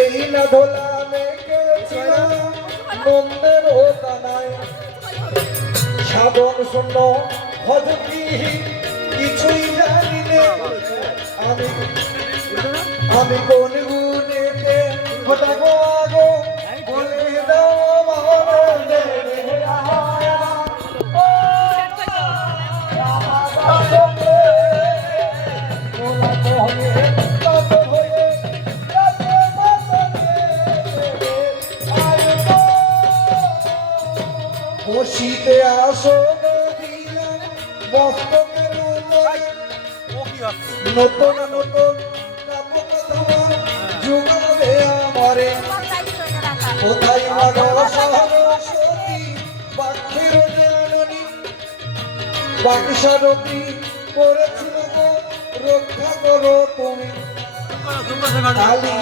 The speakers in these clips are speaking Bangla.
এই না ধোলা মেঘেছিল নন্দের ও কানায় সাধন শূন্য ভজবিহীন কিছুই জানি নে আমি আমি কোন গুণেতে ঘটাবো আগো বলে দাও মহারাজে বসিতে আসো দিলাম মস্তকের উপরে নতুন নতুন যুগাবে আমারে কোথায় মাগো সরস্বতী বাক্যের জননী বাক্সারতি করেছিল গো রক্ষা করো তুমি কালী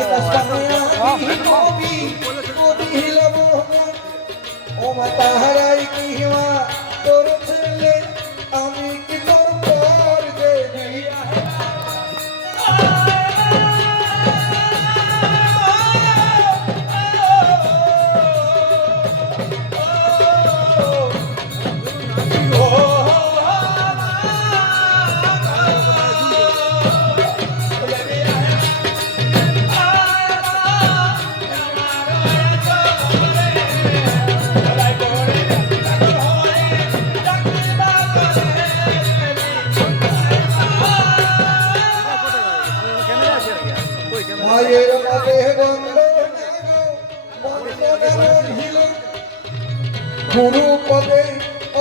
কবি কবি হিলব ও মা তাহারাই কি মা তোর ছেলে আমি কি তোর পর দেবী মায়ের কাছে গন্ধ হিল গুরু পদে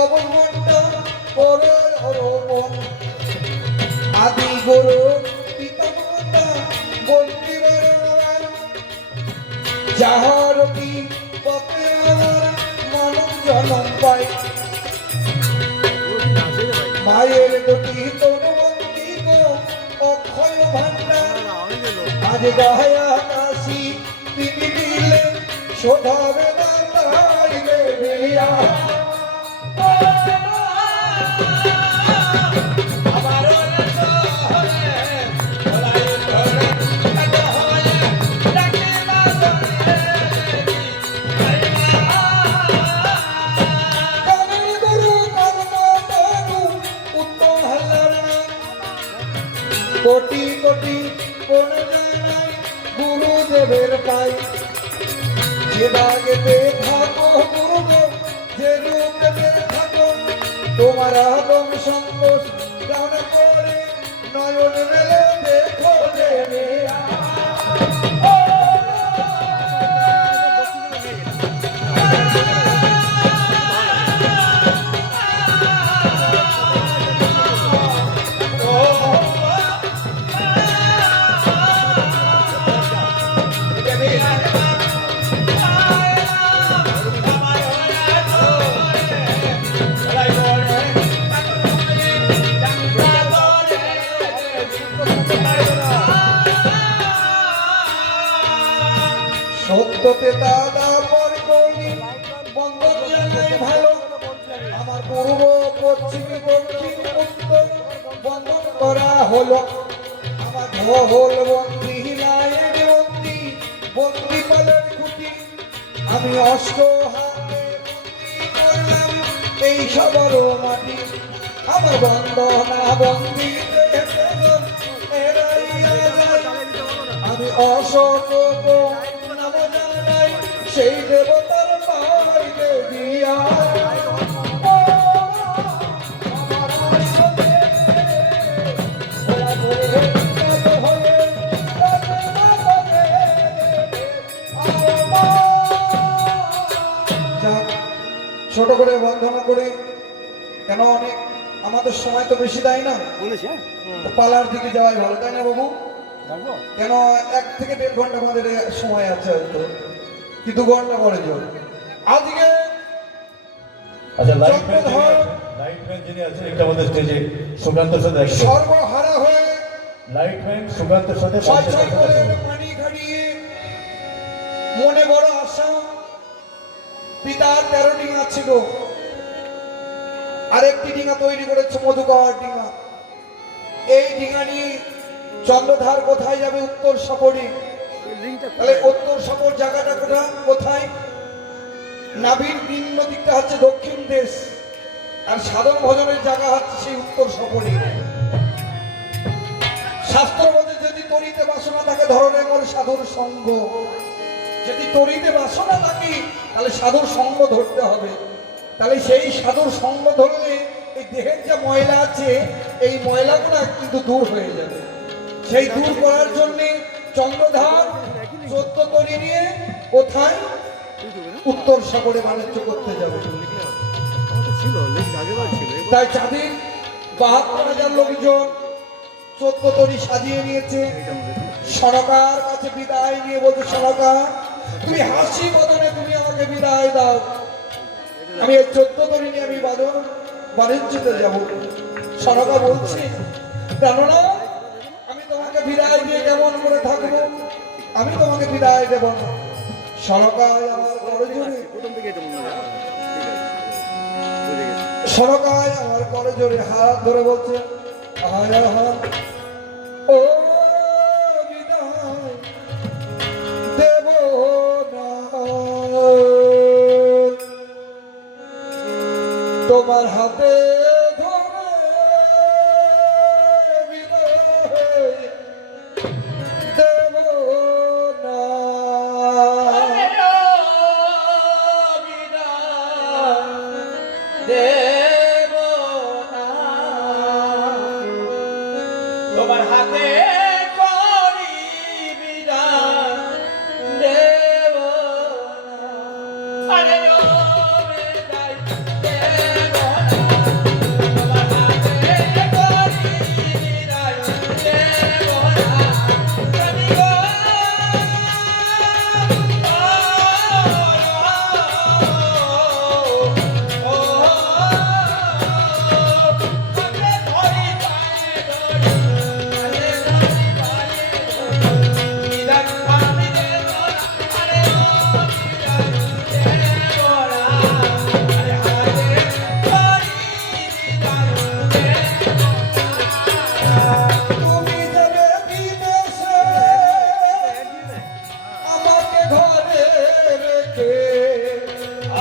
অবমন্ডা করে অরোপণ আদি গুরু পিতামাতা বন্দিবার যাহার কি পথে আমার মানব জন্ম পায় মায়ের দুটি তনুবন্দী গো অক্ষয় ভান্ডার আজ গায়া কাশি তিনি দিলে শোধাবে না তাই দেবিয়া কোটি কোটি কোন জায়গায় গুরুদেবের পাই যে বাগেতে থাকো গুরুদেব যে রূপে থাকো তোমার আদম সন্তোষ গান করে নয়ন মেলে দেখো দেবে সত্যতে দাদা পর করি বন্ধন জানাই ভালো আমার পূর্ব পশ্চিম দক্ষিণ উত্তর বন্ধন করা হলো আমার মহল বন্দী নায়ের বন্দী বন্দী পালের খুঁটি আমি অষ্ট হাতে বন্দী করলাম এই সবর মাটি আমার বন্ধনা বন্দী আমি অশোক সেই দেবতার পাইতে দিয়া ছোট করে বন্ধনা করে কেন অনেক আমাদের সময় তো বেশি দেয় না বলেছে পালার দিকে যাওয়াই ভালো তাই না বাবু কেন 1 থেকে 1.5 ঘন্টা আমাদের সময় আছে হয়তো কি 2 ঘন্টা পরে জোর আজকে আচ্ছা লাইটম্যান যিনি আছেন একটা আমাদের স্টেজে সুকান্তের সাথে সর্বহারা হয়ে লাইটম্যান সুকান্তের সাথে পানি খাটিয়ে মনে বড় আশা পিতার 13 ডিঙা ছিল আরেকটি ডিঙা তৈরি করেছে মধুকর ডিঙা এই ডিঙা নিয়ে চন্দ্রধার কোথায় যাবে উত্তর সাপড়ি তাহলে উত্তর সফর জায়গাটা কোথায়? নাভির নিম্ন দিকটা হচ্ছে দক্ষিণ দেশ, আর সাধন ভজনের জায়গা হচ্ছে সেই উত্তর সফরে। শাস্ত্র মধ্যে যদি তরিতে বাসনা থাকে ধরনে মোর সাধুর সঙ্গ, যদি তরিতে বাসনা থাকে তাহলে সাধুর সঙ্গ ধরতে হবে। তাহলে সেই সাধুর সঙ্গ ধরলে এই দেহের যে ময়লা আছে এই ময়লাগুলো কিন্তু দূর হয়ে যাবে। সেই দূর করার জন্য চন্দ্রধার 14 তরি নিয়ে কোথায়? উত্তর সাগরে বাণিজ্য করতে যাবে। তাই চাঁদের 72,000 লোকজন 14 তরি সাজিয়ে নিয়েছে। সরকার কাছে বিদায় নিয়ে বলছে, সরকার তুমি হাসি বদনে তুমি আমাকে বিদায় দাও, আমি এই 14 তরি নিয়ে আমি বাণিজ্যতে যাব। সরকার বলছে, কেননা আমি তোমাকে বিদায় দিয়ে কেমন করে থাকবো, আমি তোমাকে বিদায় দেব না। সরকার আমার করজোরে, সরকার আমার করজোরে হাত ধরে বলছে, আয় আয় ও বিদায় দেব না, তোমার হাতে ধরে বিদায় দেব না। দেব না, তোমার হাতে করি বিদায় দেব না। আরে ও বিদায় দেব না, তোমার হাতে করি বিদায় দেব না। আমি গো তুমি যাবে বিদেশে আমাকে ঘরে রেখে,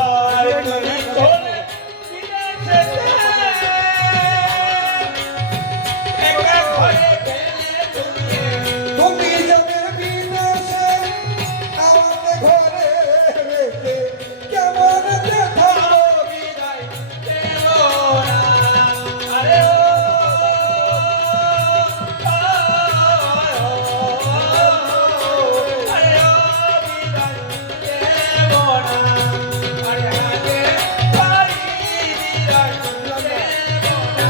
আর তুমি চলে বিদেশেতে, একা ঘরে ফেলে তুমি। তুমি যাবে বিদেশে আমাকে ঘরে রেখে, কেমন দেখাবো বিদায় দেব না। আরে ও আরে ও বিদায় দেব না। আরে হাতে পারি বিদায় দেব না।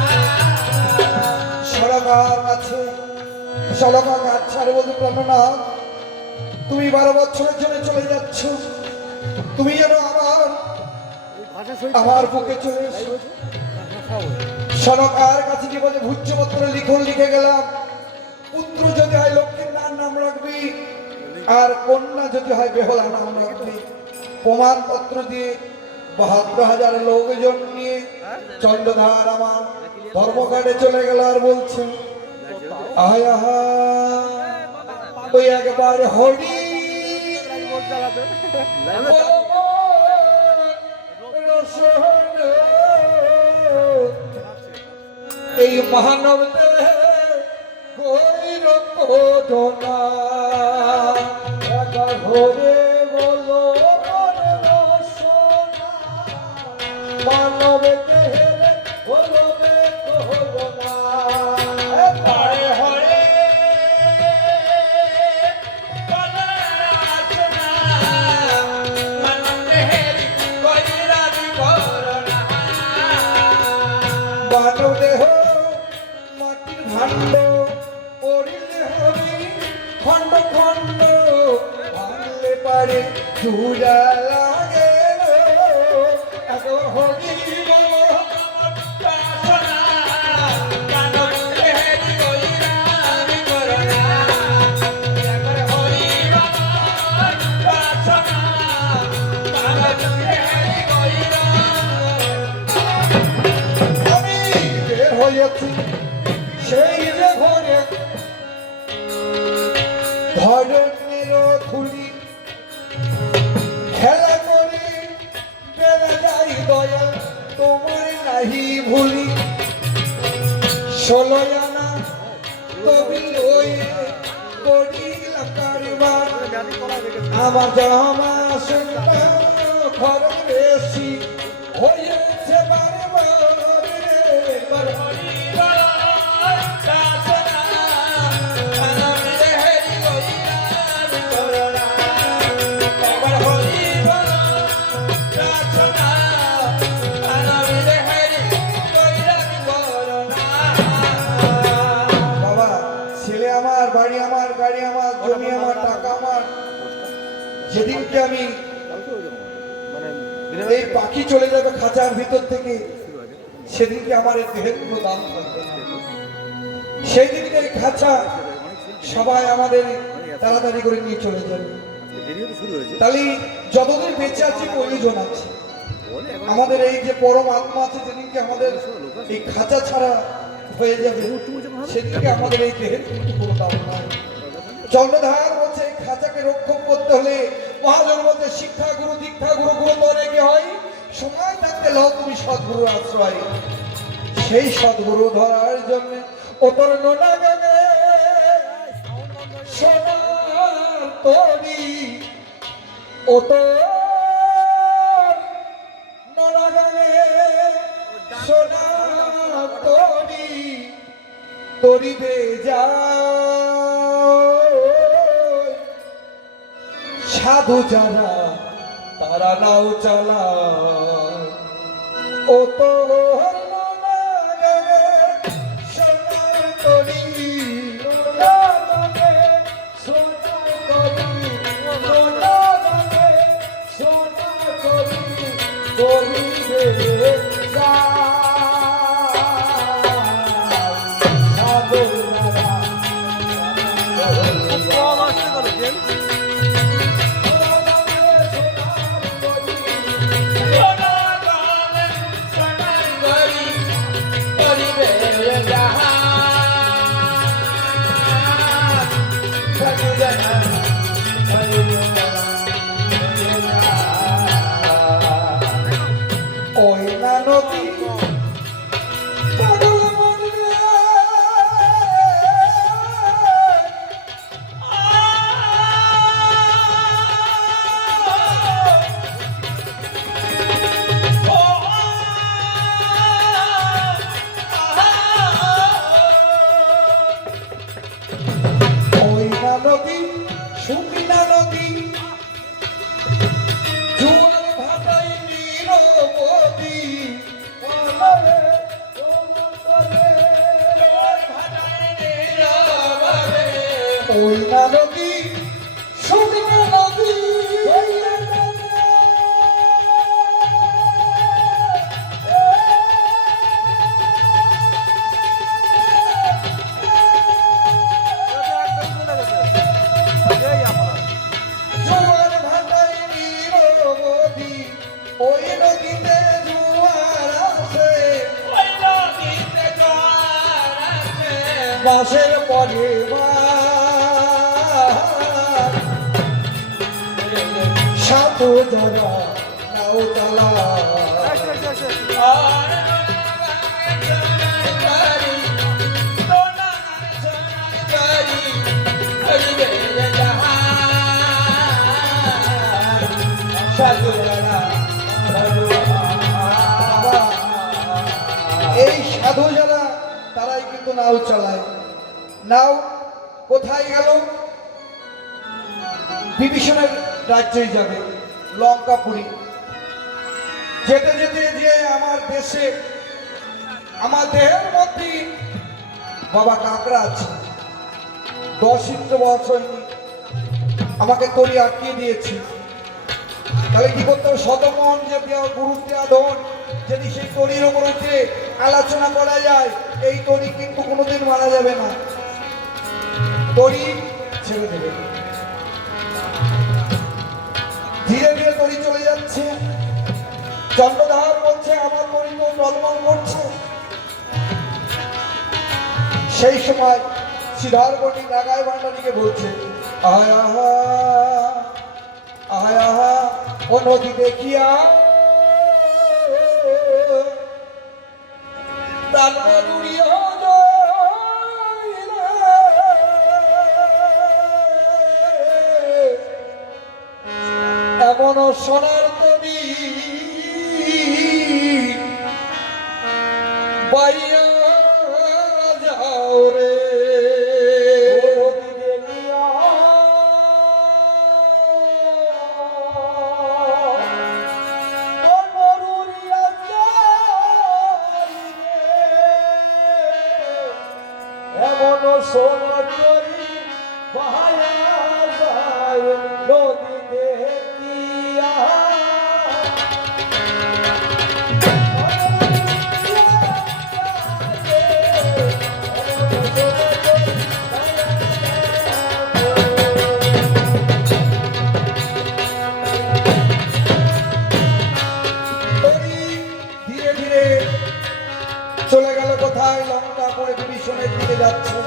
সরকার আছে, সরকার আচ্ছা বলতে পারবো না, তুমি 12 বছরের জন্য চলে যাচ্ছ, তুমি যেন আমার বুকে চলে এসো। সরকার কাছে কি বলে, ভূজ্যপত্র লিখন লিখে গেলাম, পুত্র যদি হয় লক্ষ্মীর নাম রাখবি, আর কন্যা যদি হয় বেহলা নাম রাখবি। প্রমাণপত্র দিয়ে 72,000 লোকজন নিয়ে চন্দ্রধার আমার ধর্মঘাটে চলে গেল, আর বলছে, আয় আহা ওই একবার হরি রসন, এই মহানব দেহে গৈর কোদনা, একবার হরে বলো রসনা, মানব দেহের হলবে কোদনা। হরে হরে বলো রচনা, মানবে হেরি কইরাবি করনা। মানব দেহ মাটির ভাণ্ড, পড়িলে হবে খণ্ড খণ্ড, ভাঙলে পারে চূড়া লাগে এখন হরি বলো রচনা, মানবে হেরি কইরাবি করনা। একবার হরি বলো রচনা, মানবে হেরি কইরাবি। আমি বের হয়েছি সেই যে ঘরে ধরনের তবি লয়ে করিলাম কারবার আমার জামা সুন্দর খরচ বেশি হয়েছে বারবার রে বারবার। বাবা ছেলে আমার, বাড়ি আমার, গাড়ি আমার, জমি আমার, টাকা আমার, যেদিনকে আমি এই পাখি চলে যাবে খাঁচার ভিতর থেকে সেদিনকে আমার এই দেহের কোনো দাম থাকবে না। সেই দিনকে এই খাঁচা সবাই আমাদের তাড়াতাড়ি করে নিয়ে চলে যাবে। তাহলে যতদিন বেঁচে আছি প্রয়োজন আছে আমাদের এই যে পরম আত্মা আছে, যেদিনকে আমাদের এই খাঁচা ছাড়া হয়ে যাবে সেদিনকে আমাদের এই দেহের কিন্তু কোনো দাম নাই। চন্দ্রধার বলছে এই খাঁচাকে রক্ষণ করতে হলে মহাজন বলছে শিক্ষা গুরু দীক্ষা গুরু গুরুতর কি হয়, সময় থাকতে লও তুমি সদ্গুরুর আশ্রয়। সেই সদ্গুরু ধরার জন্য ওতর নোনা গানে সোনার তরি, ওতর নোনা গানে সোনার তরি তরিবে যায় সাধু যারা তারা নাও চালায়। ও তো সোনার তরি ওই না নদী পাগল মনরে ওই না নদী শুকিনা নদী জোয়ার ভাটাই নীরবতী ওই না নদী শুকিনা নদী জোয়ার ভাটাই নীরবতী ওই নদীতে জোয়ার আসে বাসের পরে সাধু যারা নাও চালা এই সাধু যারা তারাই কিন্তু নাও চালায়। নাও কোথায় গেল? বিভীষণের রাজ্যেই যাবে, লঙ্কাপুরী। যেতে যেতে যে আমার দেশে আমার দেহের মধ্যে বাবা কাকড়া আছে, 10 ইন্দ্র বয়স হয়নি, আমাকে তরি আটকিয়ে দিয়েছে। তাহলে কি করতে হবে? শতমন যে গুরু দেয়া ধন, যদি সেই তরির ওপর উঠে আলোচনা করা যায়, এই তরি কিন্তু কোনোদিন মারা যাবে না, তরি ছেড়ে দেবে। ধীরে ধীরে তরি চলে যাচ্ছে। চন্দ্রধার বলছে আমার তরি তো টলমল করছে। সেই সময় সিদ্ধারগণী নাগায় ভান্ডারীকে বলছে আয় আহা আয় আহা ও নদী দেখিয়া প্রাণ উড়িয়া যাইলা সোনার তুমি বাইয়া যাও রে এমন সোনা করি বাহায়া যায় নদীতে দিয়া তরি ধীরে ধীরে চলে গেল কোথায় লঙ্কা করে বিভীষণের দিকে যাচ্ছে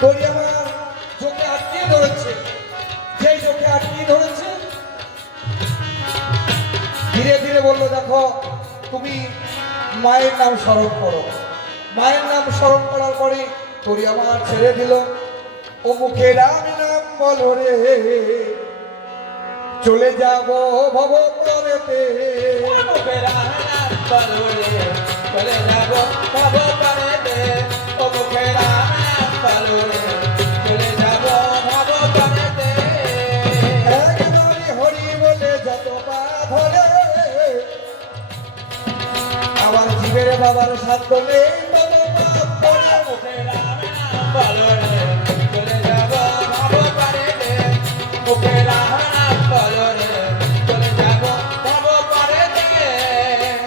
তরি আমার চোখে আটকে ধরেছে যেই চোখে আটকে ধরেছে ধীরে ধীরে বললো দেখো তুমি মায়ের নাম স্মরণ করো মায়ের নাম স্মরণ করার পরে তরি আমার ছেড়ে দিল ও মুখে রাম নাম বলো রে চলে যাব ভব করেতে মুখেরা নাম বলো রে চলে যাব ভব করেতে ও মুখেরা নাম বলো রে চলে যাব ভব করেতে এক নারী হরি বলে যত পা ধরে আমার জীবের বাবার সাধ্য নেই তত পাপ করে। মুখেরা নাম বলো রে চলে যাব ভব করেতে মুখেরা নাম বলো রে চলে যাব ভব করেতে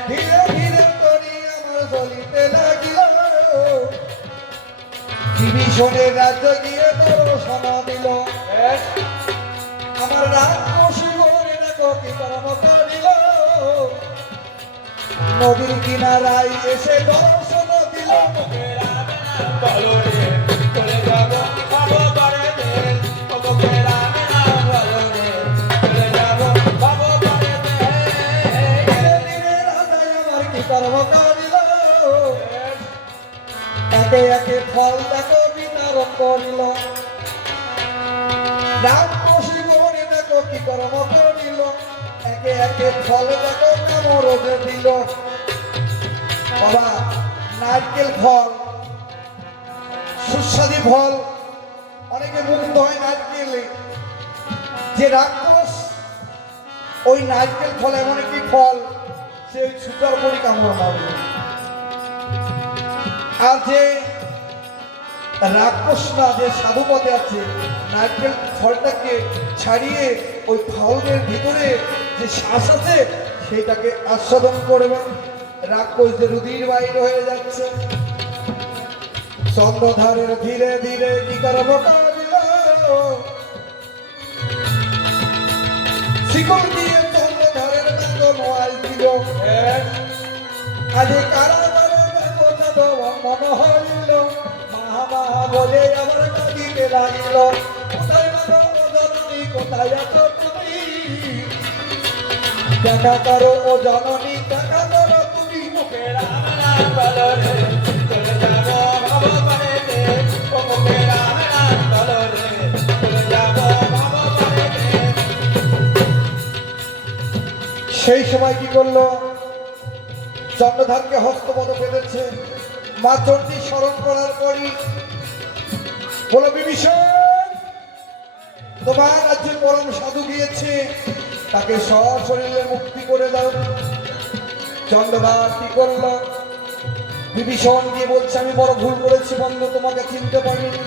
ধীরে ধীরে তরি আমার চলিতে লাগিল বিভীষণের রাজ্য গিয়ে দর্শন দিল আমার রাক্ষসী গরে দেখো কি কর্ম করিল নদীর কিনারায় এসে দর্শন দিল মুখেরা নাম বলো রে চলে যাব ভব করেতে মুখেরা নাম বলো রে চলে যাব ভব করেতে ধীরে ধীরে রাজায় আমার কি কর্ম করিল একে একে ফল দেখো বিতরণ করিল রাক্ষসী গরে দেখো কি কর্ম করিল একে একে ফল দেখো কামড়ে দিল বাবা নারকেল ফল সুস্বাদু ফল অনেকে মুগ্ধ হয় নারকেলে যে রাক্ষস ওই নারকেল ফল এমন একটি ফল সে ওই ছুটার পরই কামড় মারবে আর যে রাক্ষস না যে সাধু পথে আছে নারকেল ফলটাকে ছাড়িয়ে ওই ফলের ভিতরে যে শ্বাস আছে সেটাকে আস্বাদন করবে রাক্ষস যে রুধির বাইর হয়ে যাচ্ছে চন্দ্রধারের ধীরে ধীরে কি করব কাঁদিল শিকল দিয়ে চন্দ্রধারের কাঁদ মোয়াল দিল আজ কারাগারে দেখো চাঁদ মন হইল মাহা মাহা বলে আবার কাঁদিতে লাগিল কোথায় মানো ও জননী কোথায় আছো তুমি দেখা করো ও জননী দেখা করো তুমি মুখেরা নাম বলো রে চলে যাব ভব করেতে ও মুখেরা নাম বলো রে চলে যাব ভব করেতে সেই সময় কি করলো চন্দ্রধারকে হস্তপদ পেতেছে মা চণ্ডী স্মরণ করার পরই বলো বিভীষণ তোমার রাজ্যে পরম সাধু গিয়েছে তাকে সশরীরে মুক্তি করে দাও চন্দ্রধার কি করলো বিভীষণ গিয়ে বলছে আমি বড় ভুল করেছি বন্ধু তোমাকে চিনতে পারিনি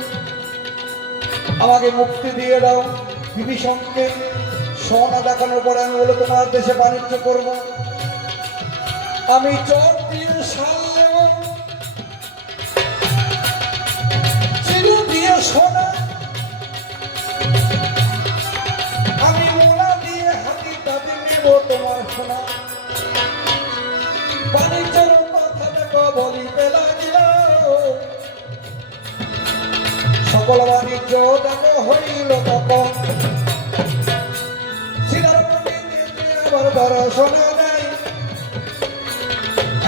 আমাকে মুক্তি দিয়ে দাও বিভীষণকে সোনা দেখানোর পরে আমি বলে তোমার দেশে বাণিজ্য করবো আমি চট দিয়ে শাল নেব চিরু দিয়ে সোনা আমি মোলা দিয়ে হাতি তাতে নেব তোমার সোনা বাণিজ্যের কথা দেখো বলিতে লাগিল সকল বাণিজ্য দেখো হইল তখন সিদার পণ্ডিত আবার দর্শন নেই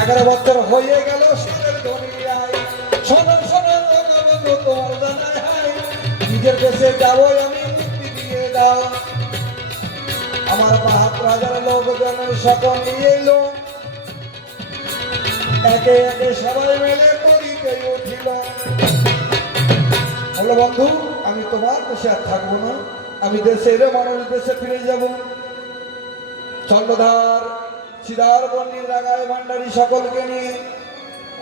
11 বছর হয়ে গেল সোনার দুনিয়ায় সোনার সোনার বন্ধু তোমার জানাই হাই নিজের দেশে যাবো আমি মুক্তি দিয়ে দাও আমার ৭২,০০০ লোকজনের সকল এলো, একে একে সবাই মিলে করিতে উঠিল। বললো, বন্ধু আমি তোমার দেশে আর থাকবো না, আমি দেশের মানুষ, দেশে ফিরে যাব। চন্দ্রধার, সিদার, বন্দির, রাগায়, ভান্ডারী সকলকে নিয়ে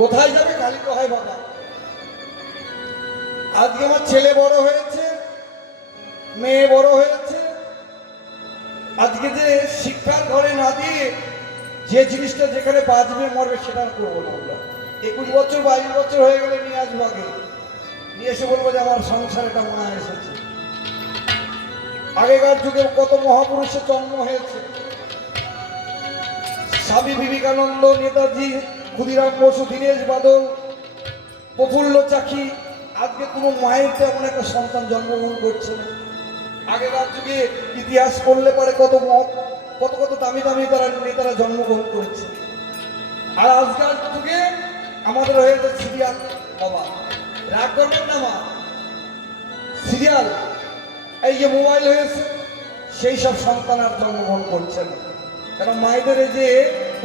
কোথায় যাবে? কালী দোহায় বাবা। আজকে আমার ছেলে বড় হয়েছে, মেয়ে বড় হয়েছে, আজকে যে শিক্ষার ঘরে না দিয়ে যে জিনিসটা যেখানে বাঁচবে মরবে সেটা আর করবো না আমরা। 21 বছর 22 বছর হয়ে গেলে নিয়ে আসবো, আগে নিয়ে এসে বলবো যে আমার সংসারে একটা মা এসেছে। আগেকার যুগে কত মহাপুরুষের জন্ম হয়েছে, স্বামী বিবেকানন্দ, নেতাজি, ক্ষুদিরাম বসু, দীনেশ বাদল, প্রফুল্ল চাকি। আজকে কোনো মায়ের তেমন একটা সন্তান জন্মগ্রহণ করছে না। আগেকার যুগে ইতিহাস করলে পারে কত কত কত দামি দামি তারা নেতারা জন্মগ্রহণ করেছে। আর আজকাল যুগে আমাদের হয়েছে সিরিয়াল বাবা, রাগ করবেন না মা, সিরিয়াল। এই যে মোবাইল হয়েছে, সেই সব সন্তান আর জন্মগ্রহণ করছে না, কারণ মায়েদের এই যে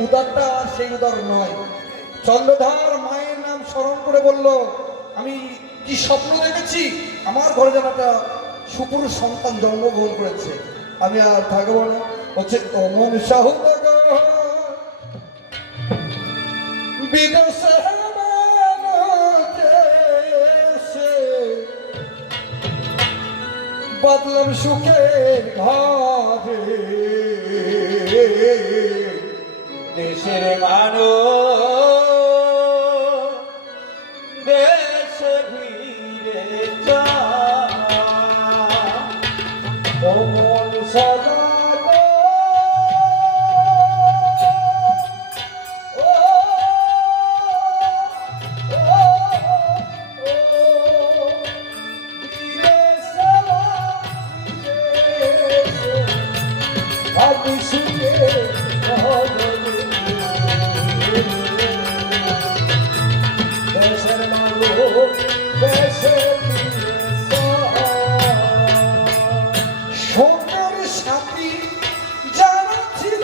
উদারটা সেই উদার নয়। চন্দ্রধার মায়ের নাম স্মরণ করে বলল, আমি কি স্বপ্ন দেখেছি, আমার ঘরে যেন একটা সুপুরুষ সন্তান জন্মগ্রহণ করেছে, আমি আর থাকবো না। হচ্ছে অমন সাহু বিদেশে বাদলাম সুখের ঘরে, দেশের মানুষ দেশে ফিরে যায়। অমন সদা সোনার সাথী যারা ছিল,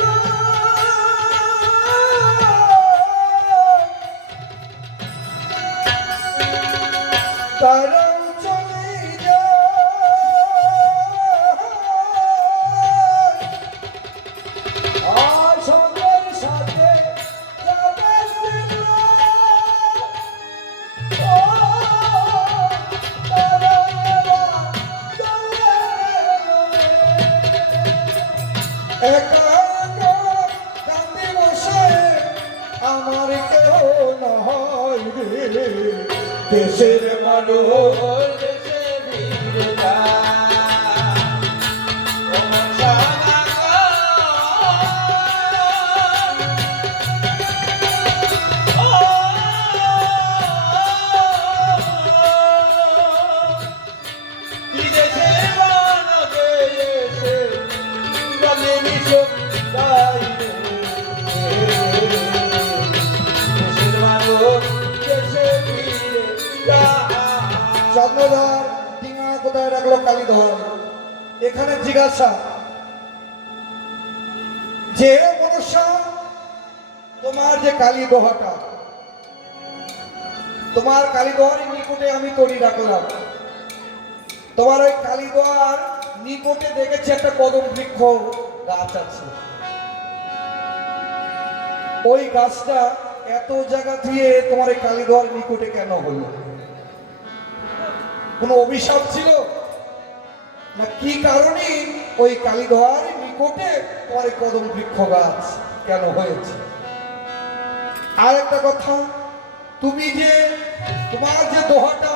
তারাও চলে যায়। আর সোনার সাথে যাদের ছিল, একা একা কাঁদে বসে আমার কেহ নয় রে, দেশের মানুষ দেশে ফিরে যায়। অমন সাদা বিদেশে বানাবে এসে বলে মিশন গাইবে। দেশের মানুষ দেশে ফিরে যায়। চন্দ্রধার ডিঙা কোথায় রাখলো? কালীধর। এখানে জিজ্ঞাসা, যে মনুষ্য তোমার যে কালী দোহাটা, তোমার কালী দোহার নিকটে আমি তৈরি রাখলাম, তোমার ওই কালী দোহার নিকটে দেখেছি একটা কদম বৃক্ষ গাছ আছে। ওই গাছটা এত জায়গা দিয়ে তোমার এই কালী দোহার নিকটে কেন হলো? কোনো অভিশাপ ছিল না কি কারণে ওই কালীধর নিকটে তোমার কদম বৃক্ষ গাছ কেন হয়েছে? আর একটা কথা, তুমি যে তোমার যে দোহাটা,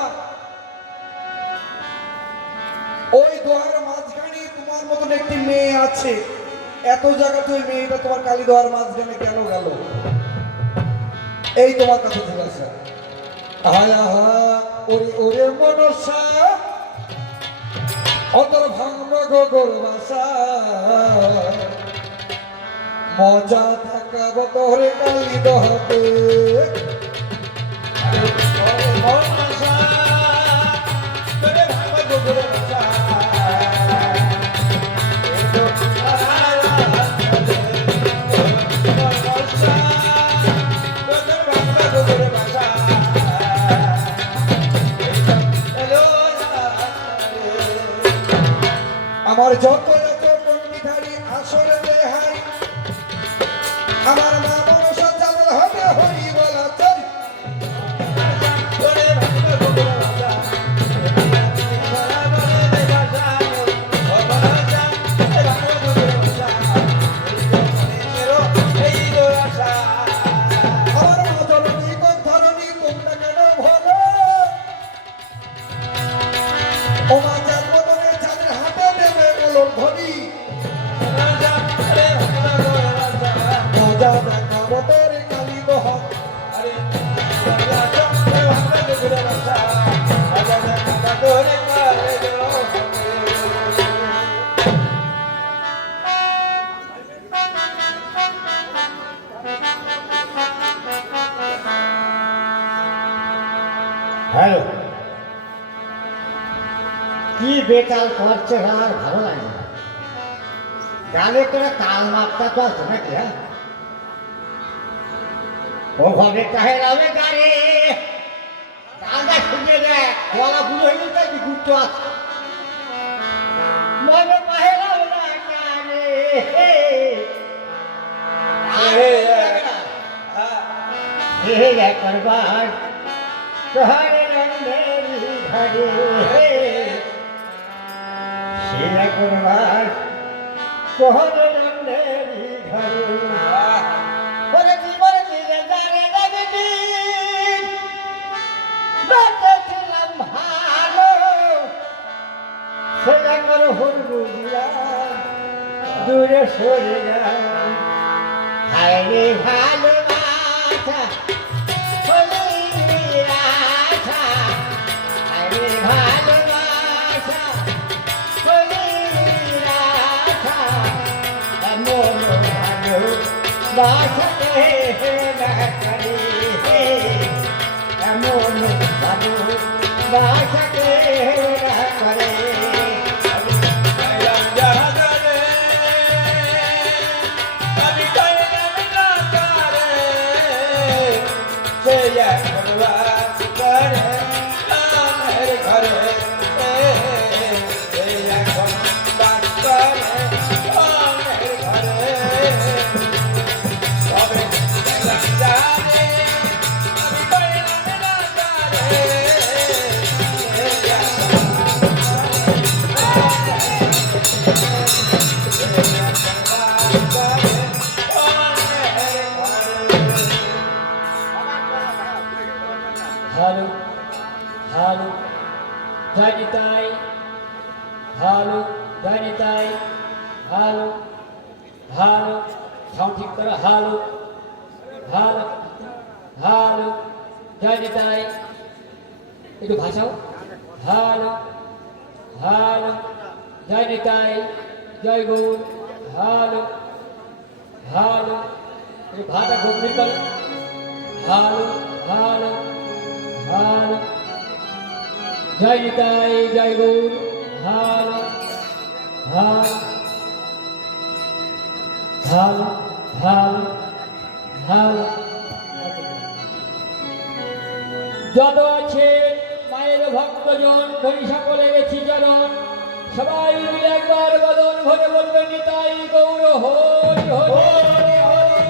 ওই দোহার মাঝখানে তোমার মতন একটি মেয়ে আছে, এত জায়গা তো ওই মেয়েটা তোমার কালীধর মাঝখানে কেন গেল? এই তোমার কাছে জিজ্ঞাসা। আহা আহা ওরে ওরে মনসা অন্তর ভাঙব গোগর বাসা, মজা থাকাব তোরে কালী দহতে। তোরে ভাঙব গোগর বাসা, আমার যত যত পণ্ডিতারি আসরে দেহাই আমার মা মনসা চাঁদের হবে হরি বলা চরি ওরে ভক্ত গোকুল রাজা সারা বলে দে ভাষা ও ভাষা এ ভক্ত গোকুল রাজা এই তো আশা আমার মা জননী কোন ধরনী তোমরা কেন ভালো ও মা জন্মদনে চাঁদের হাতে দেবে বলো ধনী রাজা ওরে ভক্ত গোকুল রাজা রাজা দেখাবো তোর কালী দহন আরে রাজা এ ভক্ত গোকুল রাজা রাজা দেখা তোরে কালে দো হ্যালো কি বেকার করছে আমার ভালো লাগে না গানে তোরা তাল মাপটা তো আছে নাকি হ্যাঁ ও ঘরে কাহে রাবে গাড়ি গানটা শুনে দেয় গলা বুড়ো হয়ে গেছে কি গুপ্ত আছে মনে পাহে রাবে না গানে হে করবার তোহারে রঙেরি ঘরে শিলা করবার তোহারে রঙেরি ঘরে ওরে জীবন দিলে জানে লাগি বেঁচেছিলাম ভালো সেটা করো হরবু দিয়া দূরে সরে যাও হায় রে ভালোবাসা বাসতে না করি এমন ভালো বাসতে না করে হালু হালু জানি তাই হালু জানি তাই হালু হালু সাউন্ড ঠিক করো হালু হালু হালু জানি তাই একটু ভাষাও হালু হালু জানি তাই জয় গৌর হালু হালু একটু ভাষা ঘুমনি করো হালু হালু হাল জয় নিতাই জয় গৌর হাল হাল হাল হাল হাল যত আছে মায়ের ভক্তজন ধরি সকলে গেছি চরণ সবাই মিলে একবার বদন ভরে বলবেন নিতাই গৌর হরি হরি হরি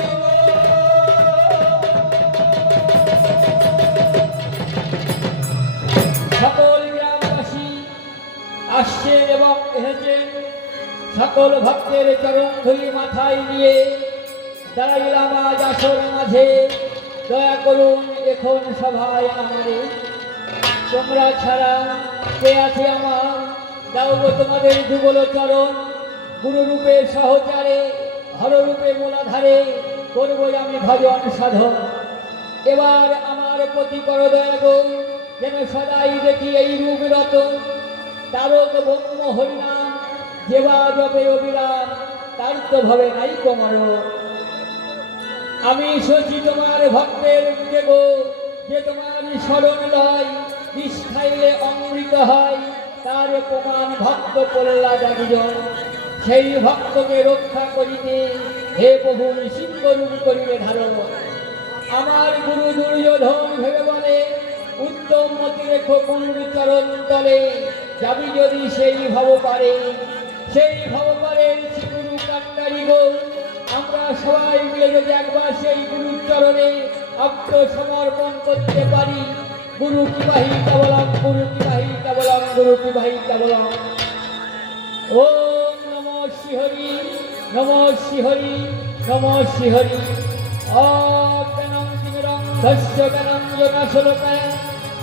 সকল গ্রামবাসী আসছেন এবং এসেছেন সকল ভক্তের চরণ ধরি মাথায় নিয়ে দাঁড়াইলাম আজ আসর মাঝে দয়া করুন এখন সভায় আমারে তোমরা ছাড়া কে আছে আমার দাও গো তোমাদের যুগল চরণ গুরুরূপে সহচারে হররূপে মোলাধারে করবো আমি ভজন সাধন এবার আমার প্রতি করো দয়া গো যেন সদাই দেখি এই রূপ রতন তারক ব্রহ্ম হরিনাম যেবা জপে অবিরাম তার তো ভাবে নাই তোমার আমি শচি তোমার ভক্তের দেব যে তোমার স্মরণ লয় বিষ খাইলে অমৃত হয় তার প্রমাণ ভক্ত করলা জানিজন সেই ভক্তকে রক্ষা করিতে হে প্রভু সিংহরূপ করিলে ধারণ আমার গুরু দুর্যোধন ভেবে বলে উত্তম মতি রেখো কুণ্ডু চরণ তলে যাবি যদি সেই ভাব পারে সেই ভগবানের গুরু কান্ডারি গো আমরা সবাই মিলে যদি একবার সেই গুরুর চরণে আত্মসমর্পণ করতে পারি। গুরু কি বাহি কেবলম, গুরু কি বাহি কেবলম, গুরু কি বাহি কেবলম। ওম নমঃ শ্রীহরি, নমঃ শ্রীহরি, নমঃ শ্রীহরি। অজ্ঞানং তিমিরং ধস্য জ্ঞানং যোগাসলকায়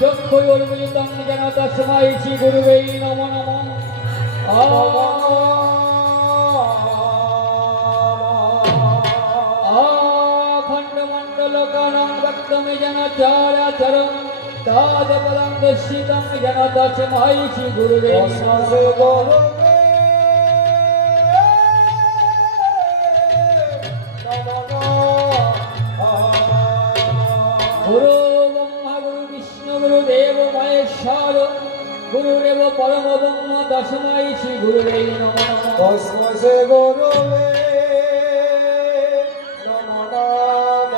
চক্ষুর্মিলিতং যেন তস্मै শ্রী গুরুবে নমো নমঃ। অখণ্ডমণ্ডলকানং ব্যক্তমে যেন চরাচরং তদপদং দর্শিতং যেন তস্मै শ্রী গুরুবে নমঃ। গুরু ব্রহ্মা গুরু বিষ্ণু গুরু দেব মহেশ্বর গুরুদেব পরম ব্রহ্ম তস্मै শ্রী গুরুবে নমঃ। তস্मै শ্রী গুরুবে নমো নমঃ।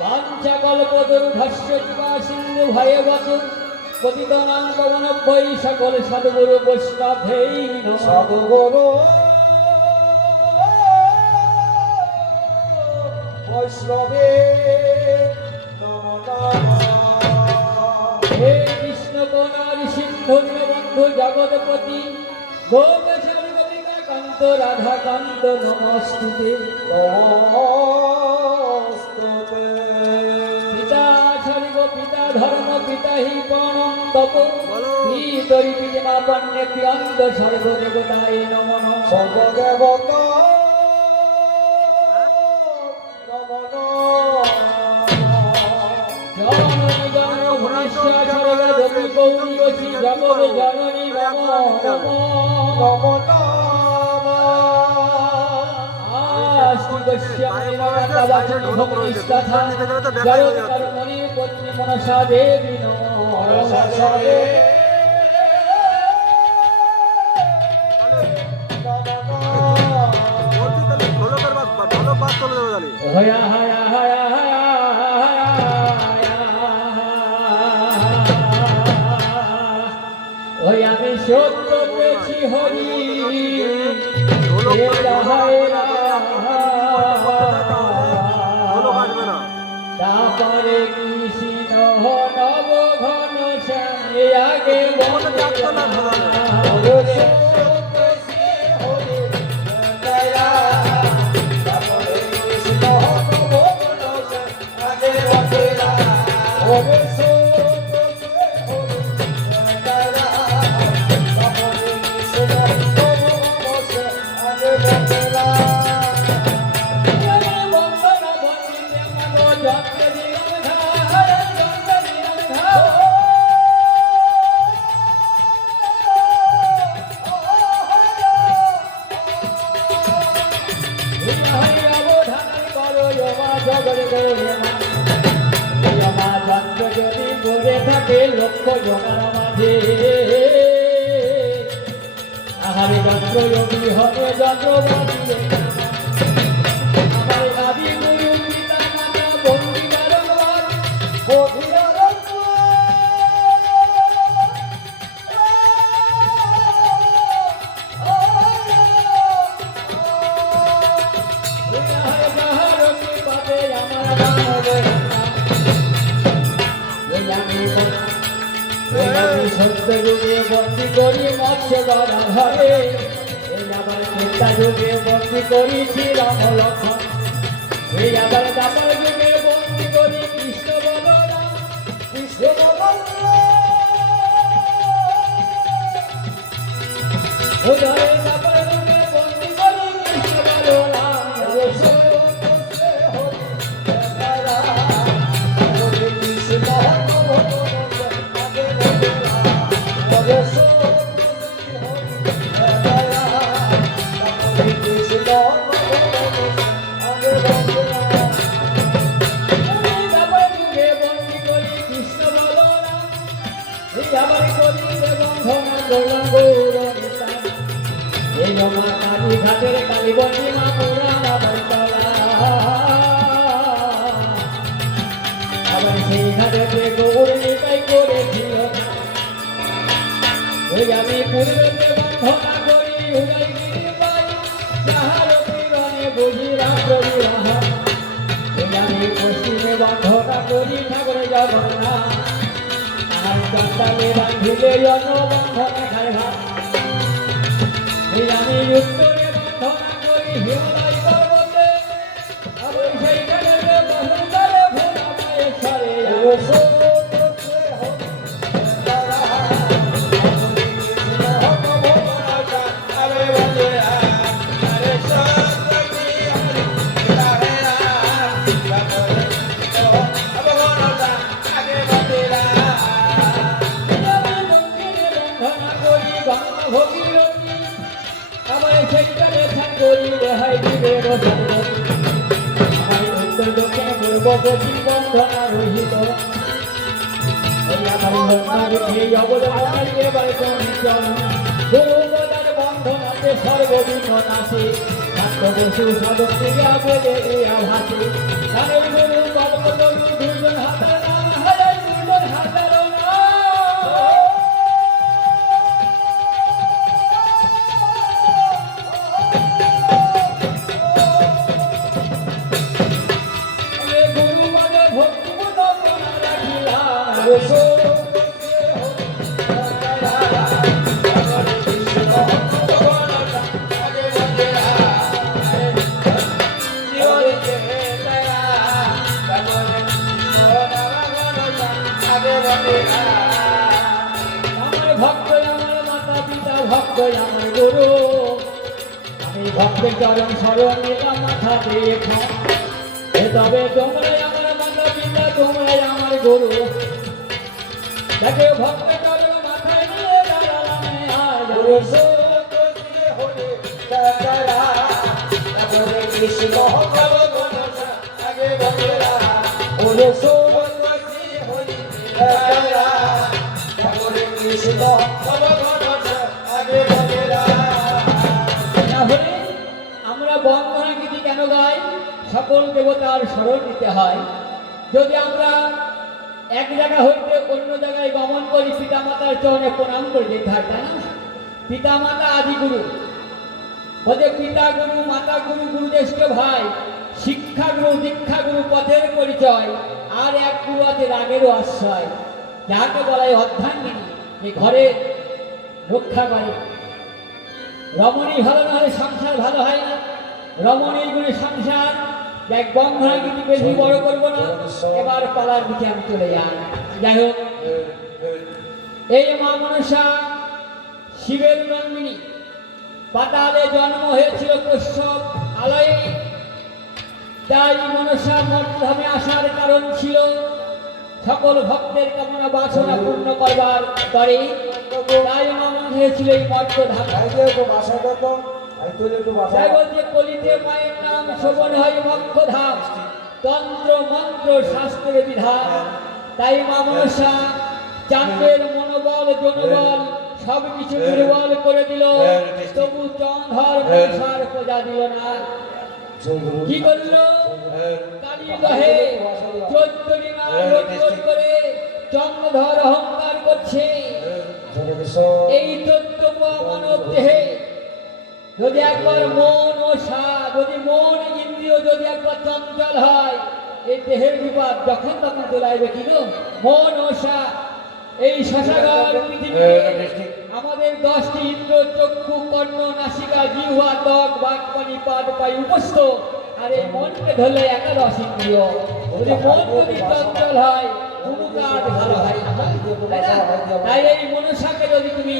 পাঞ্চকল্পতরুভ্যশ্চ কৃপা সিন্ধু ভয়েবতু পতিতানাং পাবনেভ্যৈ সকল সদ্গুরু বৈষ্ণবেই নমঃ। সদ্গুরু বৈষ্ণবে নমো নমঃ। হে কৃষ্ণ করুণার সিন্ধু দীনবন্ধু জগৎপতি গোপেশ্বর গোপিকা কান্ত রাধাকান্ত নমস্তুতে। নমস্তুতে। পিতা ছাড়িব পিতা ধর্ম পিতা হি পরম তপ পিতরি পিজমা পণ্যে প্রিয়ন্ত সর্বদেবতায় নমঃ নমঃ। সর্বদেবতা নমো নমঃ। জননী জন ভুবনেশ্বর সর্বদেবী গৌরী অচি জগৎ জননী নমঃ নমঃ। নমো নমঃ। আস্তিকস্য মহিমাতা বাচন ভক্তিস্তথা জগৎ কর্মণি পত্নী মনসা দেবী নমঃ। হয়া হয়া হয়া হয়া ওই আমি সত্য পেয়েছি হরি তারপরে কৃষ্ণ নব ঘন শ্যামে আগে লক্ষ্য জনার মাঝে আহারে যন্ত্র যোগী হবে যন্ত্র বাজিয়ে আমার আদি গুরু পিতা মাতা বন্ধু বারবার সত্য যুগে বন্দি করি মৎস্য ধরা ধরে এই আবার চিন্তা যুগে বন্দি করেছি রাম লক্ষ্মণ এই আবার দাপর যুগে বন্দি করি কৃষ্ণ বলরাম কৃষ্ণ উদয় দাপর যুগে বন্দি করি কৃষ্ণ বলরাম ঘাটের কালীবতী মা পুরানা বৈতলা আবার সেই ঘাটে গৌর নিতাই করেছিল ওই আমি পূর্বেতে বন্ধনা করি উদয়গিরি পাই যাহার পীড়নে বুঝি রাত্রি রাহা ওই আমি পশ্চিমে বন্ধনা করি ঠাকুর জগন্নাথ আর চন্দালে বাঁধিলে অন্য বন্ধনা খায় ভাত এই আমি উত্তরে বন্ধনা করি হিমালয় পর্বতে আর ওই সেইখানে বহুতলে ভোলা মায়েশ্বরে বন্ধনা করি বাংলা ভগীরথী আমায় সেইখানে ঠাকুরি রেহাই দিবে রসগোল্লা আমায় উত্তর দক্ষিণ পূর্ব পশ্চিম বন্ধনা রহিত ওই আমার বন্ধনার এই অবদান এবার চঞ্চল গুরুপদার বন্ধনাতে সর্ববিঘ্ন নাশে শান্ত বসু সাধক থেকে আবেদে আভাসে গানের গুরু কল্পতরু দুজন হাতার নাম হাজার দুজন হাজার গুরু মানে ভক্তি বন্দনা রাখিলাম আমার ভক্ত আমার মাতা পিতা ভক্ত আমার গুরু আমি ভক্তের চরণ শরণ নিলাম মাথা দিয়ে তবে তোমরাই আমার মাতা পিতা তোমরাই আমার গুরু দেখে ভক্ত চরণ মাথায় নিয়ে দাঁড়ালাম আজ কৃষ্ণ আগে বন্ধেরা ওরে সো কৃষ্ণ আগে বন্ধেরা তাহলে আমরা বন্দনা গীতি কেন গাই সকল দেবতার স্মরণ নিতে হয় যদি আমরা এক জায়গা হইতে অন্য জায়গায় গমন করি পিতা মাতার চরণে প্রণাম করে যেতে হয় তাই না পিতা মাতা আদি গুরু বলতে পিতা গুরু মাতা গুরু গুরুদেশকে ভাই শিক্ষা গুরু দীক্ষা গুরু পথের পরিচয় আর এক গুরু আছে রাগেরও আশ্রয় যাকে বলা হয় অর্ধাঙ্গিনী এই ঘরে রক্ষা করে রমণী ভালো না হলে সংসার ভালো হয় না রমণীর গুণে সংসার এক বন্ধনা গীতি বেশি বড় করবো না এবার পালার দিকে আমি চলে যাই যাই হোক এই মা মনসা শিবের নন্দিনী পাতালে জন্ম হয়েছিল কশ্যপ আলয়ে তাই মনসা মঠধামে আসার কারণ ছিল সকল ভক্তের কামনা বাসনা পূর্ণ করবার করে তাই মা মনসা হয়েছিল এই মঠধাম তাই বলছে কলিতে মায়ের নাম শোভন হয় মক্ষধাম তন্ত্র মন্ত্র শাস্ত্রের বিধান তাই মা মনসা চাঁদের মনোবল জনবল সবকিছু দুর্বল করে দিল তবু চন্দ্র মনসার পূজা দিল না কি করল কালী দহে 14 দিন রোজ করে চন্দ্রধর অহংকার করছে এই 14 মানব দেহে যদি একবার মন ও যদি মন ইন্দ্রিয় যদি একবার চঞ্চল হয় এই দেহের বিবাদ যখন তখন চলাইবে কি গো মন ও এই শশাগার পৃথিবীতে আমাদের 10টি ইন্দ্র চক্ষু কর্ণ নাসিকা জিহ্বা ত্বক বাক পানি পাদ পাই উপস্থ আর এই মনকে ধরলে 11 ইন্দ্রিয় যদি মন যদি চঞ্চল হয় কোনো কাজ ভালো হয় না তাই না? তাই এই মনসাকে যদি তুমি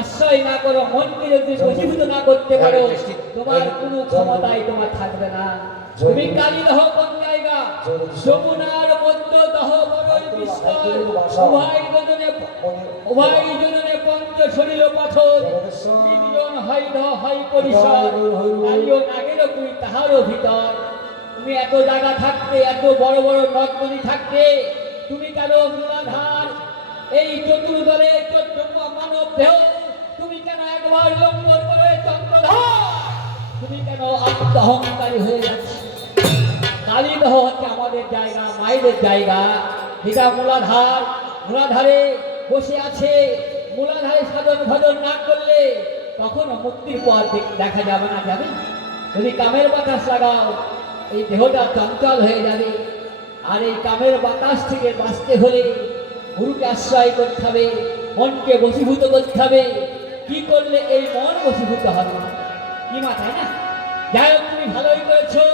আশ্রয় না করো মনকে যদি বশীভূত না করতে পারো তোমার কোনো ক্ষমতাই তোমার থাকবে না তুমি কালী দহ কোন জায়গা যমুনার মধ্য দহ বড়ই বিস্তর উভয় জনে পঞ্চ শরীর পাথর মিলিয়ন হয় দহ হয় পরিসর কালীয় নাগের তুই তাহারও ভিতর তুমি এত জায়গা থাকতে এত বড় বড় নদ নদী থাকতে তুমি কেন মূলাধার এই চতুর্দলে 14 মানব দেহ তুমি কেন একবার লঙ্ঘন করে চন্দ্রধর তুমি কেন অহংকারী হয়ে যাচ্ছ কালীদহ হচ্ছে আমাদের জায়গা মায়েদের জায়গা যেটা মূলাধারে বসে আছে মূলাধারে সাধন ভজন না করলে কখনো মুক্তির পথ দেখা যাবে না, যাবে না। যদি কামের বাতাস লাগাও এই দেহটা চঞ্চল হয়ে যাবে। আর এই কামের বাতাস থেকে বাঁচতে হলে গুরুকে আশ্রয় করতে হবে, মনকে বশীভূত করতে হবে। কি করলে এই মন বশীভূত হবে? কি মাথায় না? যাই হোক, তুমি ভালোই করেছো।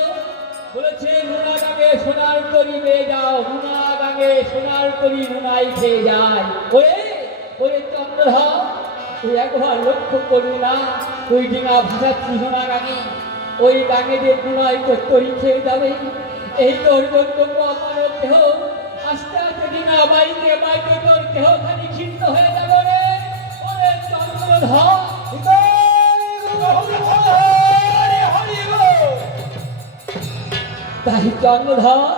বলেছে নুনা গাঙে সোনার তরি বেয়ে যাও, নুনা গাঙে সোনার তরি নুনাই খেয়ে যায়। ওরে ওরে চন্দ্রধর, তুই একবার লক্ষ্য করবি না, তুই ডিঙা ভাসাচ্ছি নুনা গাঙে, ওই গাঙে যে নুনাই তোর তরি খেয়ে যাবে। এই তোর জন্য আমার দেহ আস্তে আস্তে ডিঙা বাইতে বাইতে তোর দেহ খানি ছিন্ন হয়ে যাবে। রে ওরে চন্দ্রধর, তাই চন্দ্রধর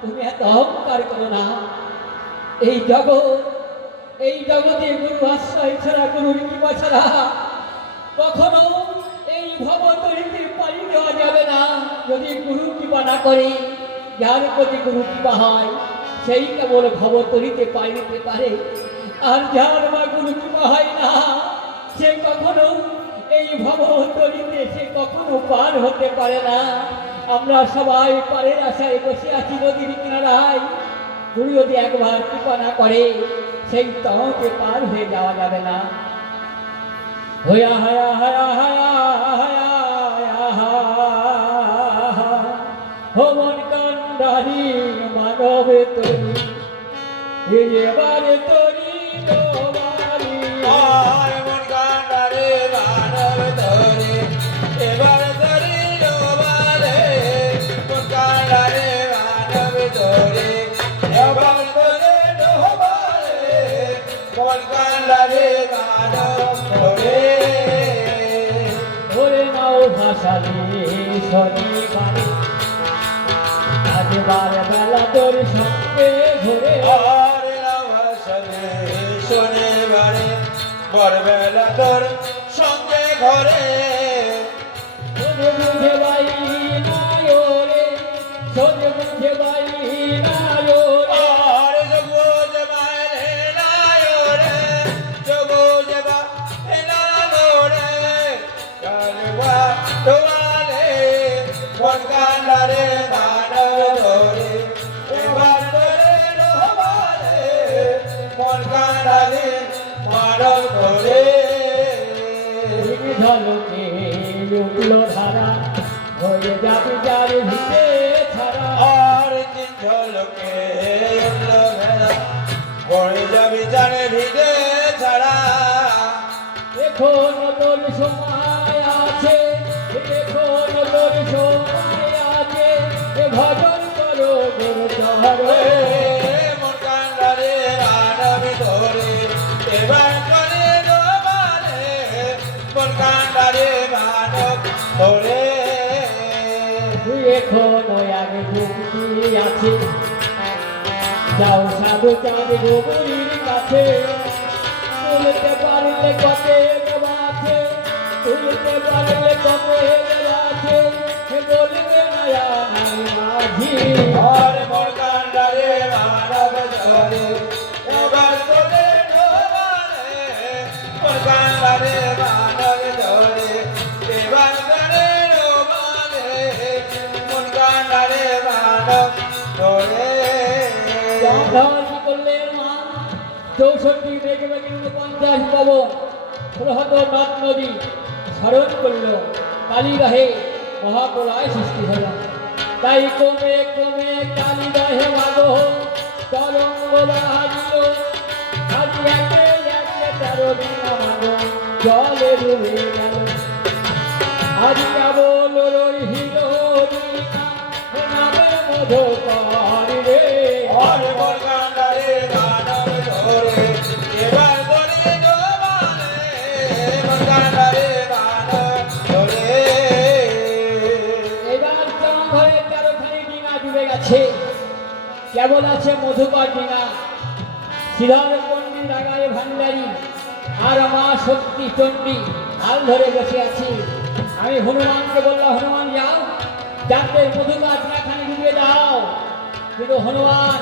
তুমি এত অহংকার করো না। এই জগতে গুরু আশ্রয় ছাড়া, গুরুর কৃপা ছাড়া কখনো এই ভবতরিতে পাড়ি দেওয়া যাবে না। যদি গুরু কৃপা না করে, যার প্রতি গুরু কৃপা হয় সেই কেবল ভবতরিতে পাড়ি দিতে পারে। আর যার বা গুরু কৃপা হয় না, সে কখনো এই ভবতরিতে সে কখনো পার হতে পারে না। আমরা সবাই পারের আশায় বসে আছি নদীর কিনারায়। গুরু যদি একবার কৃপা না করে, সেই তহকে পার হয়ে যাওয়া যাবে না। হয়া হয়া হয়া হয়া হয়া হমন কান্ডারি মানবে তরি, এবারে তরি ডোবারি। মন কান্ডারে মানব ধরে এবার ধরে ডোবারে, মন কান্ডারে মানব ধরে এবার ধরে ডোবারে, মন কান্ডারে মানব ধরে। ওরে নাও ভাসালে শনিবারে, আজ বার বেলা তোর সঙ্গে ঘুরে। আর ভাসালে শনিবারে বরবেলা তোর সঙ্গে ঘরে। সোনে বুঝে বাই নাই ওরে, সোনে বুঝে বাই নাই ওরে। আর জগৎ মারে নাই রে, জগৎ মারে নাই রে, কালবা তোমারে মন কান্ডারে মানব ধরে এবার ধরে ডোবারে, মন কান্ডারে মানব ধরে। ঝলকে উঠলো ধারা, হয়ে যাবে যার ভিতে ছাড়া। আর তিন ঝলকে উঠল ভেড়া, পড়ে যাবি জানে ভিড়ে ছাড়া। এখনো তোর সময় আছে, এখনো তোর সময় আছে, এ ভজন করো গুরু চরণে। মন কান্ডারে মানব ধরে এবার করে ডোবারে, মন কান্ডারে মানব ধরে। এখনো আগে ভক্তি আছে, যাও সাধু চাঁদ গোবরীর কাছে। তুলতে পারলে কতে দেওয়া আছে, তুলতে পারলে কতে দেওয়া আছে, বলবে নয়া মাঝি। আর মন কান্ডারে মানব ধরে এবার করে ডোবারে, মন কান্ডারে মানব ধরে এবার করে ডোবারে, মন কান্ডারে মানব ধরে। জগধর কি করলেন মা? 64 বেগে বেগে 49 পবন, 16 নদ নদী স্মরণ করল। কালীদহে মহাপ্রলয় সৃষ্টি হল। তাই ক্রমে ক্রমে কালীদহে মাগো তরঙ্গ বাহারিল। আজ একে একে 13 দিন মাগো জলে ডুবে গেল। আজ কেবল রহিল নামের মধুকর রে। আর মন কান্ডারে মানব ধরে এবার করে ডোবারে, মন কান্ডারে মানব ধরে। এবার জঙ্গলে 13খানি ডিঙা ডুবে গেছে, কেবল আছে মধুকর ডিঙা। শ্রীধর পণ্ডিত রাগায় ভান্ডারী আর মা শক্তি চণ্ডী হাল ধরে বসে আছি। আমি হনুমানকে বললাম, হনুমান যাও, যাতে মধুকর ডিঙাখানি ডুবে দাও। কিন্তু হনুমান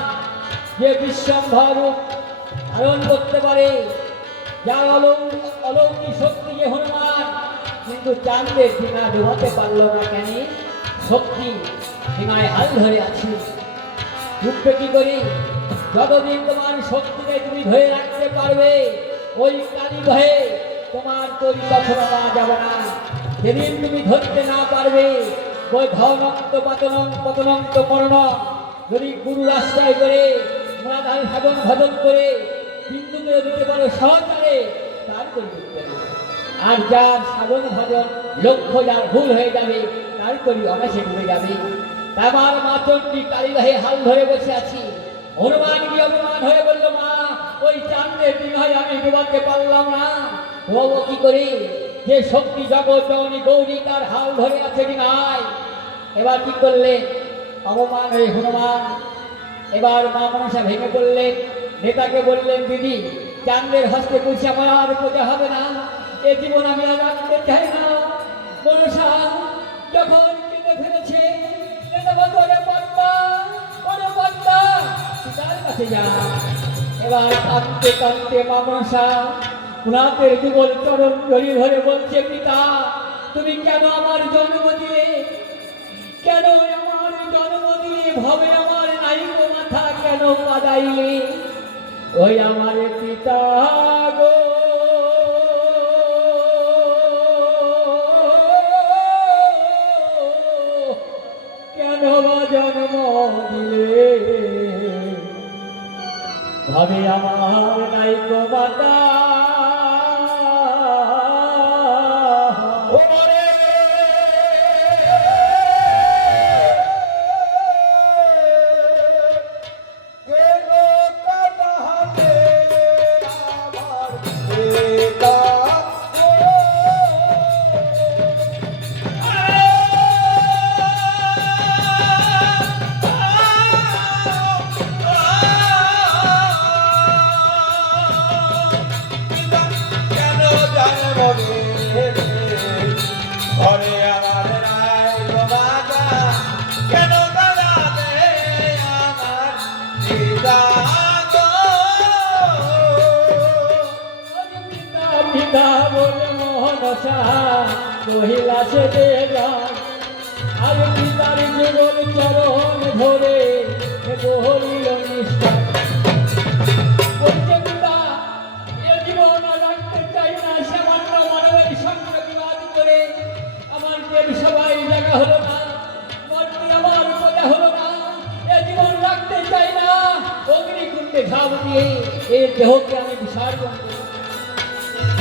যে বিশ্বম্ভর রূপ ধারণ করতে পারে, যার অলৌকিক শক্তি যে হনুমান, কিন্তু চাঁদের ডিঙা ডুবাতে পারলো না কেন? শক্তি ডিঙায় হাল ধরে আছে। ডুববে কি করি? যতদিন তোমার শক্তিকে তুমি ধরে রাখতে পারবে, ওই কালী ভয়ে তোমার তৈরি কখনো পাওয়া যাবে না। যেদিন তুমি ধরতে না পারবে, ওই ধনন্ত পতনন্ত মরণ, যদি গুরু রাস্তায় করে মোনাধার সাধন ভজন করে বিন্দু করে দিতে পারো সহকারে, তার করে দিতে পারবে। আর যার সাধন ভজন লক্ষ্য যার ভুল হয়ে যাবে, তার করি অনাসে ডুবে যাবে। আমার মা চণ্ডী কালীবাহে হাল ধরে বসে আছি। হনুমান কি অভিমান হয়ে বললো, মা ওই চাঁদের দিন হয় আমি ডুবাতে পারলাম না, ডুবাবো কি করে? যে শক্তি জগৎ জননী গৌরী তার হাল ধরে আছে ডিঙায়। এবার কি করলেন? অবমান হয়ে হনুমান এবার মা মনসা ভেঙে পড়লেন। নেতাকে বললেন, দিদি চাঁদের হস্তে কুলসি আমার আর পূজা হবে না, এ জীবন আমি আর রাখতে চাই না। মনসা যখন কেঁদে ফেলেছে, নেতা বলতো, ওরে পদ্মা, ওরে পদ্মা, পিতার কাছে যা। এবার কাঁদতে কাঁদতে মা মনসা পুনাতের যুগল চরণ জড়ি ধরে বলছে, পিতা তুমি কেন আমার জন্ম দিলে? কেন আমার জন্ম দিলে? ভবে আমার নাইক মাথা কেন বাদাইলে? ওই আমার পিতা গো, কেন বা জন্ম দিলে? ভাবে আমার নাইক মাতা। কেন জন্ম দিলে? ঘরে আমার নাই গো মাতা, কেন কাঁদাবে আমার পিতা গো? পিতা বলে মনসা কহিলা সে দেবা, আর পিতার যুগল চরণ ধরে বলিল নিষ্ঠা। বলছে, পিতা এ জীবন আর রাখতে চাই না, সামান্য মানবের সঙ্গে বিবাদ করে আমার দেব সবাই জায়গা হলো না, মর্তি আমার মজা হলো না, এ জীবন রাখতে চাই না। অগ্নিকুণ্ডে ঝাঁপ দিয়ে এই দেহকে আমি বিসর্জন করি।